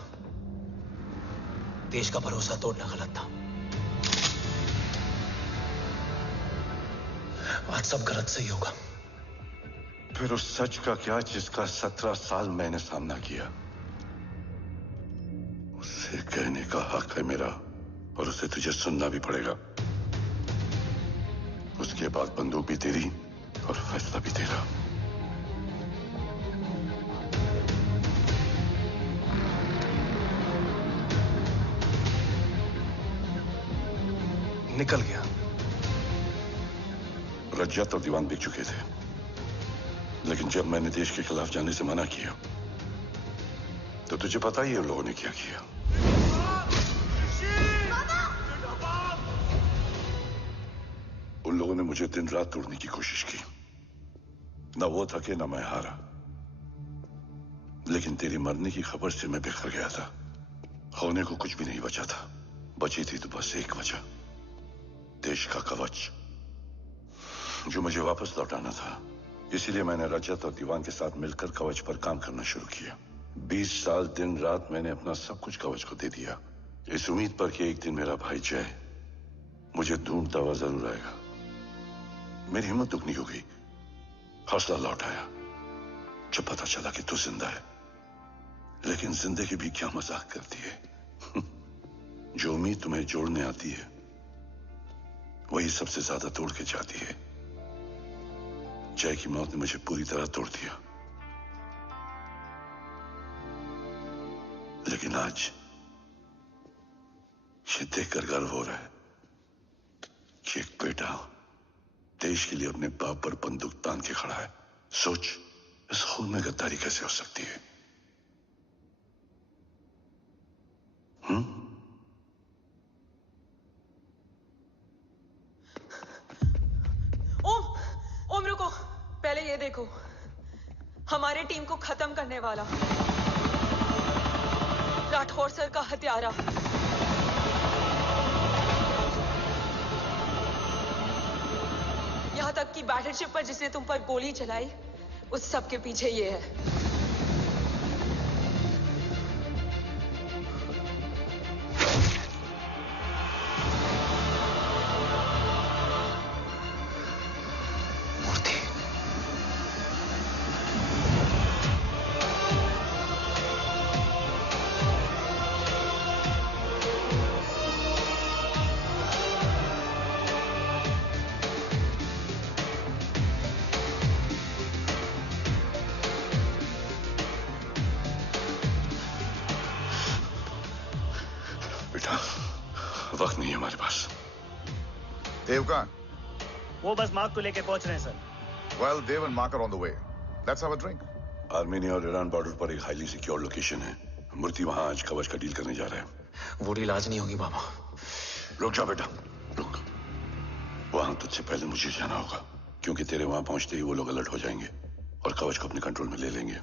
देश का भरोसा तोड़ना गलत था। आज सब गलत सही होगा। फिर उस सच का क्या जिसका 17 साल मैंने सामना किया? उसे कहने का हक है मेरा, और उसे तुझे सुनना भी पड़ेगा। उसके बाद बंदूक भी तेरी और फैसला भी तेरा। निकल गया। रज्जत और दीवान बिक चुके थे, लेकिन जब मैंने देश के खिलाफ जाने से मना किया तो तुझे पता ही है उन लोगों ने क्या किया। उन लोगों ने मुझे दिन रात तोड़ने की कोशिश की। ना वो थके ना मैं हारा, लेकिन तेरी मरने की खबर से मैं बिखर गया था। होने को कुछ भी नहीं बचा था। बची थी तो बस एक वजह, देश का कवच, जो मुझे वापस लौटाना था। इसीलिए मैंने रजत और दीवान के साथ मिलकर कवच पर काम करना शुरू किया। 20 साल दिन रात मैंने अपना सब कुछ कवच को दे दिया, इस उम्मीद पर कि एक दिन मेरा भाई जय मुझे ढूंढता हुआ जरूर आएगा। मेरी हिम्मत दुगनी हो गई, हौसला लौट आया जब पता चला कि तू जिंदा है। लेकिन जिंदगी भी क्या मजाक करती है। जो उम्मीद तुम्हें जोड़ने आती है वही सबसे ज्यादा तोड़ के जाती है। जय की मौत ने मुझे पूरी तरह तोड़ दिया, लेकिन आज ये देखकर गर्व हो रहा है कि एक बेटा देश के लिए अपने बाप पर बंदूक तान के खड़ा है। सोच, इस खून में गद्दारी कैसे हो सकती है? ओम रुको, पहले ये देखो, हमारे टीम को खत्म करने वाला राठौर सर का हत्यारा। यहां तक कि बैटलशिप पर जिसने तुम पर गोली चलाई, उस सब के पीछे ये है। वक्त नहीं है हमारे पास। Dave कहाँ? वो बस मार्क को लेके पहुंच रहे हैं sir. Well, Dave and Mark are on the way. Let's have a drink. Armenia और ईरान बॉर्डर पर एक हाईली सिक्योर लोकेशन है। मूर्ति वहां आज कवच का डील करने जा रहा है। वो डील आज नहीं होगी बाबा। रुक जा बेटा, रुक। वहां तुझसे पहले मुझे जाना होगा, क्योंकि तेरे वहां पहुंचते ही वो लोग अलर्ट हो जाएंगे और कवच को अपने कंट्रोल में ले लेंगे।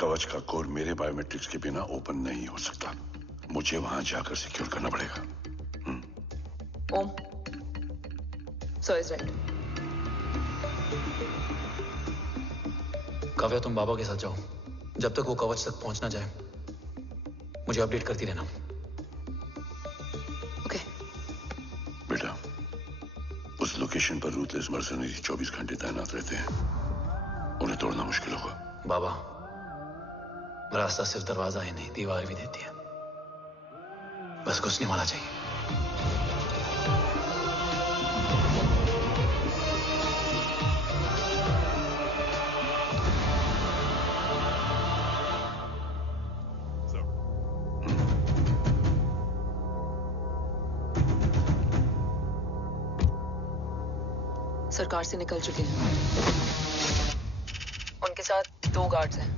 कवच का कोड मेरे बायोमेट्रिक्स के बिना ओपन नहीं हो सकता। मुझे वहां जाकर सिक्योर करना पड़ेगा। ओम, so is right. काव्या, तुम बाबा के साथ जाओ। जब तक वो कवच तक पहुंच ना जाए मुझे अपडेट करती रहना। ओके। बेटा, उस लोकेशन पर रूथलेस मर्सनरी 24 घंटे तैनात रहते हैं। उन्हें तोड़ना मुश्किल होगा। बाबा, रास्ता सिर्फ दरवाजा ही नहीं, दीवार भी देती है। बस घुसने वाला चाहिए। सरकार से निकल चुके हैं। उनके साथ 2 गार्ड्स हैं।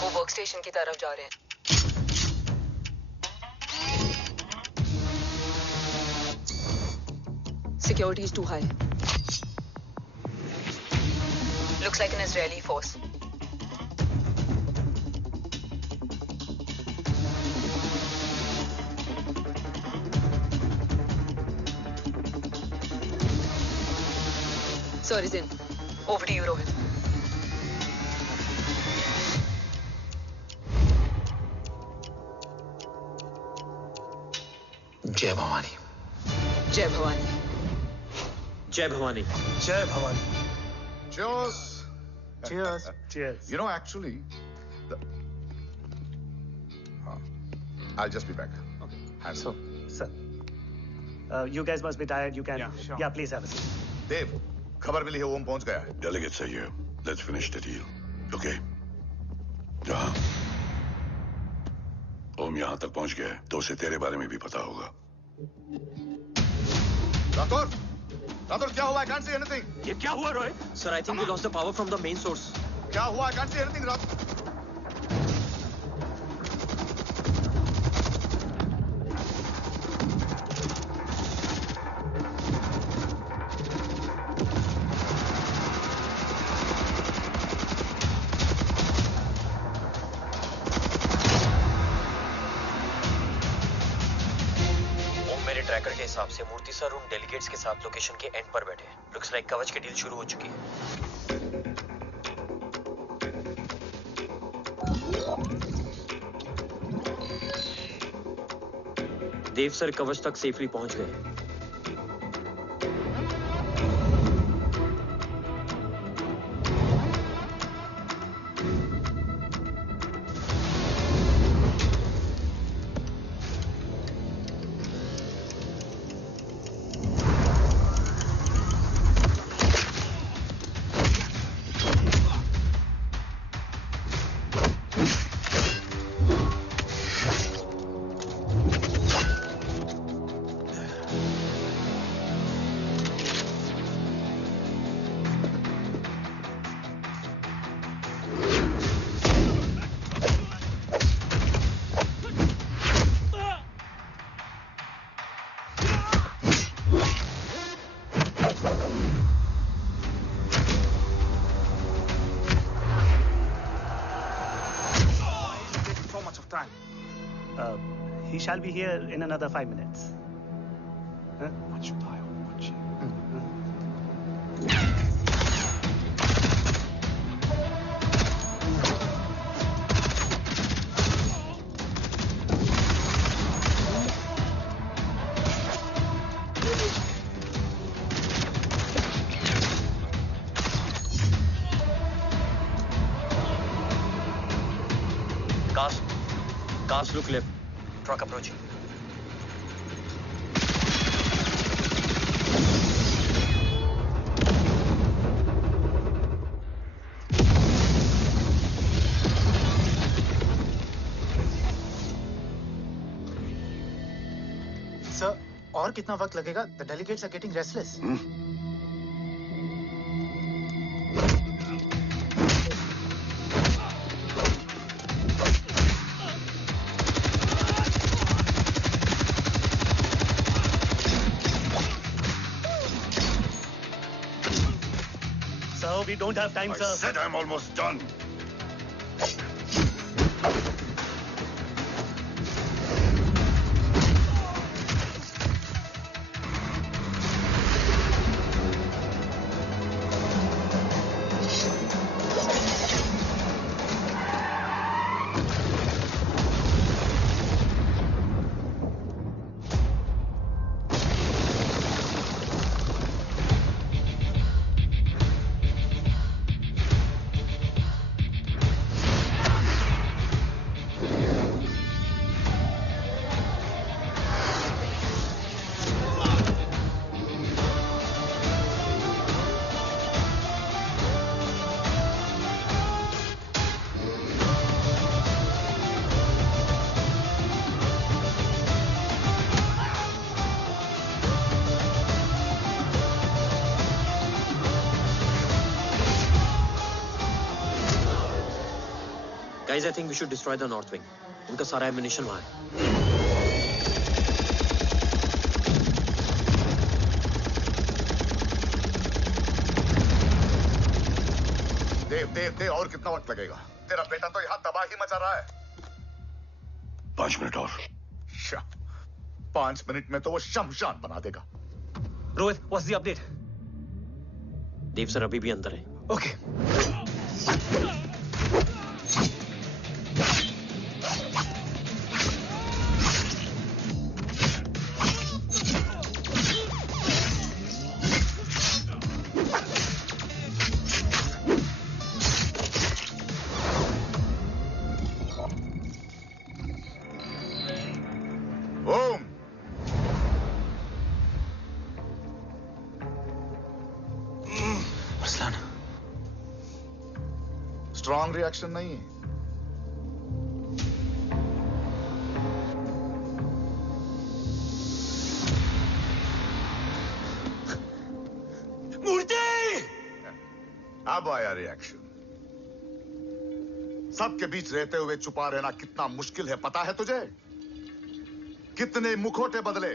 वो वर्क स्टेशन की तरफ जा रहे हैं। Security is too high. Looks like an Israeli force. Sir is in. Over to you, Rohit. जय भवानी। जय भवानी। जय भवानी। जय Bhavani. Cheers. Cheers. Cheers. You know, actually, I'll just be back. Okay. So, sir, you guys must be tired. You can, yeah, please have a seat. देव, खबर मिली है ओम पहुंच गया है। Delegate सही है। Let's finish the deal. Okay? जहाँ ओम यहाँ तक पहुंच गया है, तो उसे तेरे बारे में भी पता होगा। राठौर, राठौर क्या हुआ? I can't see anything. ये क्या हुआ Rohit? Sir, I think we lost the power from the main source. क्या हुआ? I can't see anything, Rathore. Tracker के हिसाब से मूर्ति सर उन डेलीगेट्स के साथ लोकेशन के एंड पर बैठे हैं। लुक्स लाइक कवच की डील शुरू हो चुकी है। देव सर कवच तक सेफली पहुंच गए। He shall be here in another 5 minutes. Huh? Cast look left. Truck approaching. Sir, और कितना वक्त लगेगा? The delegates are getting restless. We don't have time, sir. I said I'm almost done. Guys, I think we should destroy the north wing. उनका सारा ammunition वहाँ है. देव और कितना वक्त लगेगा? तेरा बेटा तो यहाँ तबाही मचा रहा है. 5 मिनट और. 5 मिनट में तो वो शमशान बना देगा. Rohit, what's the update? Dev sir अभी भी अंदर है. Okay. स्ट्रॉन्ग रिएक्शन नहीं है. मूर्ति! अब आया रिएक्शन. सबके बीच रहते हुए छुपा रहना कितना मुश्किल है पता है तुझे? कितने मुखौटे बदले.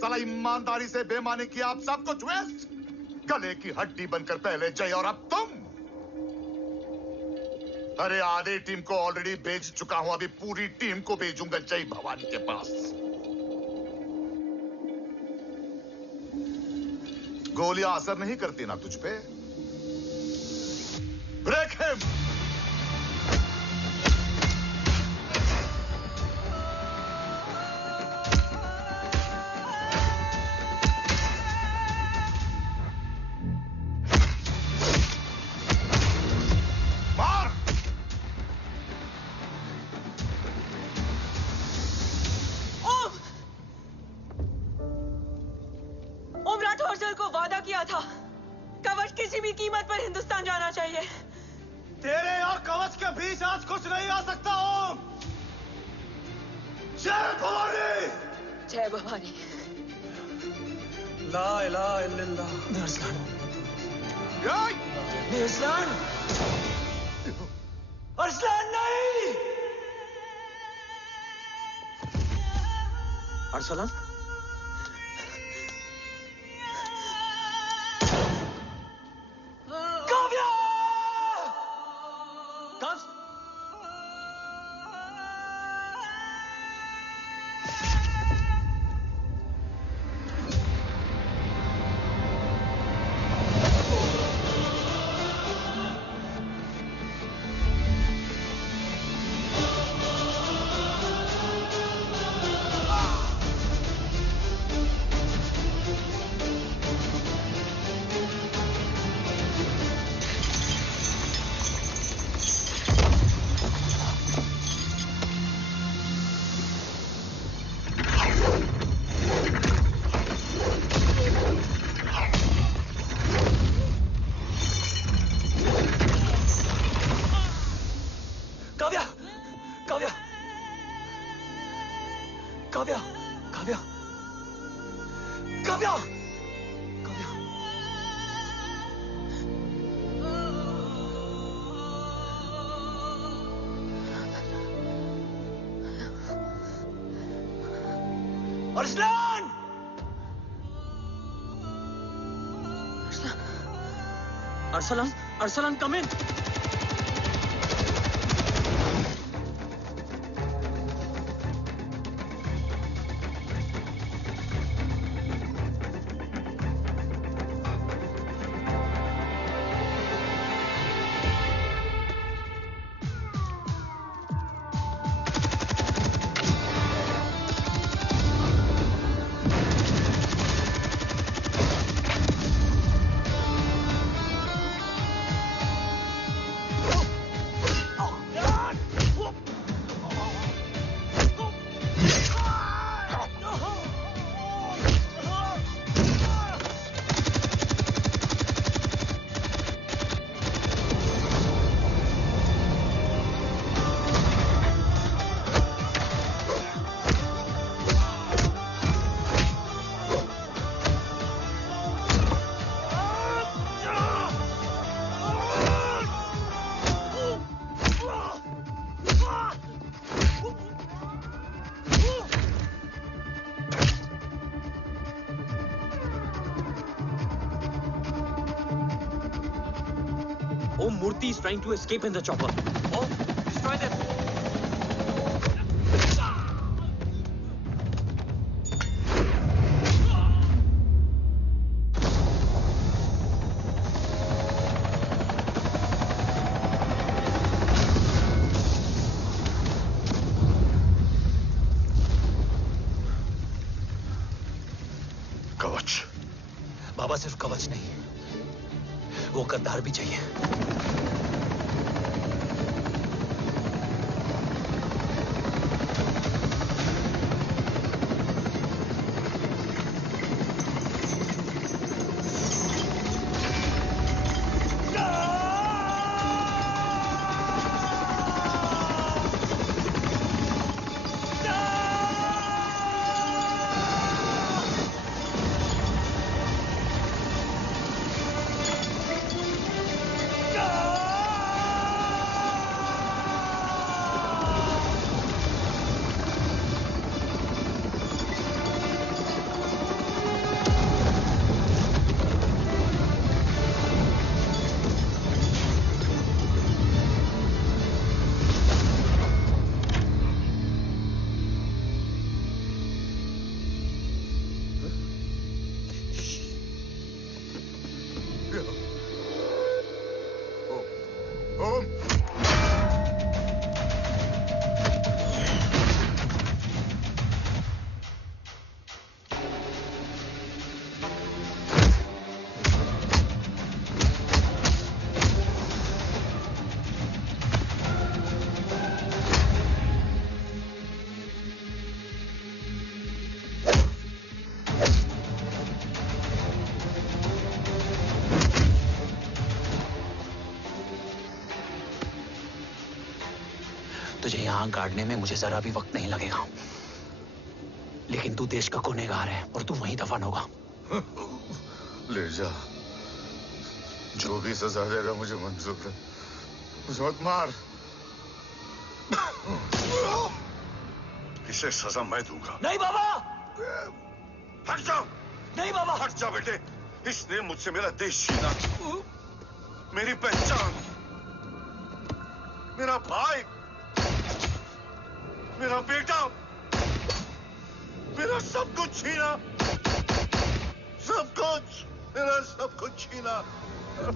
साला ईमानदारी से बेमानी किया, आप सब कुछ वेस्ट. गले की हड्डी बनकर पहले जय और अब तुम. अरे आधे टीम को ऑलरेडी भेज चुका हूं, अभी पूरी टीम को भेजूंगा जय भवानी के पास. गोलियां असर नहीं करती ना तुझ पे. Break him. तेरे और कवच के बीच आज कुछ नहीं आ सकता. ओम, जय भवानी. जय भवानी. ला इलाहा इल्लल्लाह. अरसलान. अरसलान नहीं. Arsalan. Arsalan! Arsalan, Arsalan, come in. is trying to escape in the chopper. Oh, destroy them. बाबा सिर्फ कवच नहीं, वो गद्दार भी चाहिए। तुझे यहां गाड़ने में मुझे जरा भी वक्त नहीं लगेगा, लेकिन तू देश का गुनहगार है और तू वहीं दफन होगा। ले जा, जो भी सजा देगा मुझे मंजूर है, मुझे मत मार। इसे सजा मैं दूंगा। नहीं बाबा, हट जाओ। नहीं बाबा, हट जा बेटे। इसने मुझसे मेरा देश छीना, मेरी पहचान, मेरा भाई, मेरा बेटा, मेरा सब कुछ छीना, सब कुछ, मेरा सब कुछ छीना।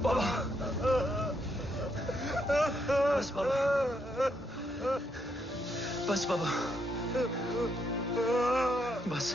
बाबा, बस बाबा, बस बाबा, बस।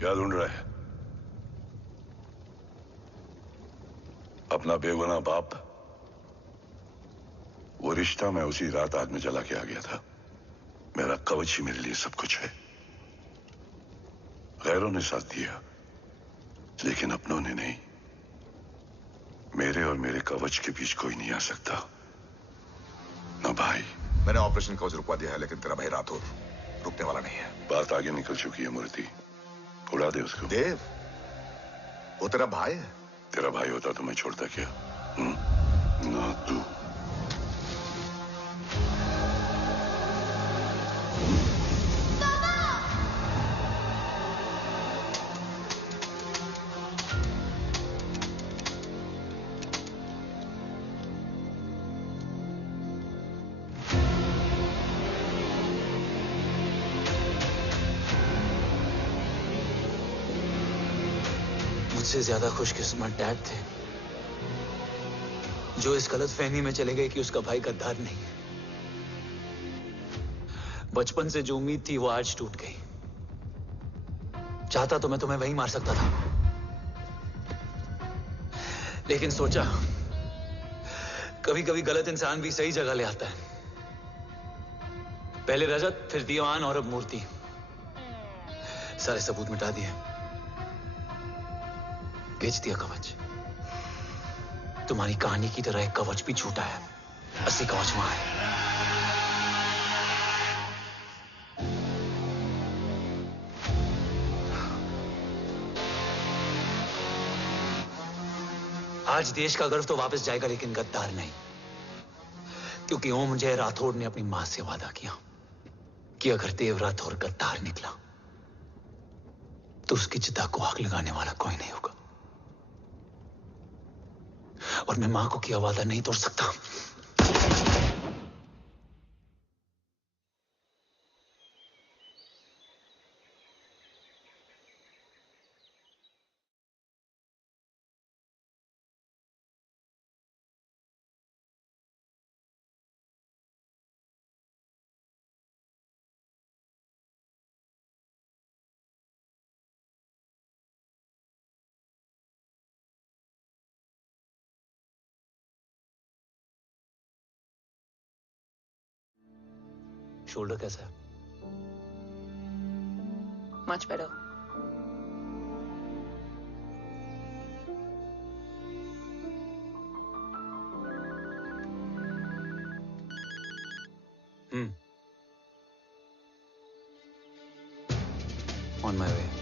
क्या ढूंढ रहा है? अपना बेगुनाह बाप। वो रिश्ता मैं उसी रात आग में जला के आ गया था। मेरा कवच ही मेरे लिए सब कुछ है। गैरों ने साथ दिया, लेकिन अपनों ने नहीं। मेरे और मेरे कवच के बीच कोई नहीं आ सकता। ना भाई। मैंने ऑपरेशन कवच रुकवा दिया है, लेकिन तेरा भाई राठौर रुकने वाला नहीं है। बात आगे निकल चुकी है मूर्ति। उड़ा दे उसको। देव, वो तेरा भाई है। तेरा भाई होता तो मैं छोड़ता क्या? ना तू। मुझसे ज्यादा खुशकिस्मत डैड थे, जो इस गलतफहमी में चले गए कि उसका भाई गद्दार नहीं है। बचपन से जो उम्मीद थी वो आज टूट गई। चाहता तो मैं तुम्हें वहीं मार सकता था, लेकिन सोचा कभी कभी गलत इंसान भी सही जगह ले आता है। पहले रजत, फिर दीवान और अब मूर्ति। सारे सबूत मिटा दिए, बेच दिया कवच। तुम्हारी कहानी की तरह एक कवच भी छूटा है। असली कवच वहां है। आज देश का गर्व तो वापस जाएगा, लेकिन गद्दार नहीं, क्योंकि ओम जय राठौड़ ने अपनी मां से वादा किया कि अगर देव राठौड़ गद्दार निकला तो उसकी चिता को आग लगाने वाला कोई नहीं होगा। और मैं मां को किया वादा नहीं तोड़ सकता। शोल्डर कैसा है? Much better. On my way.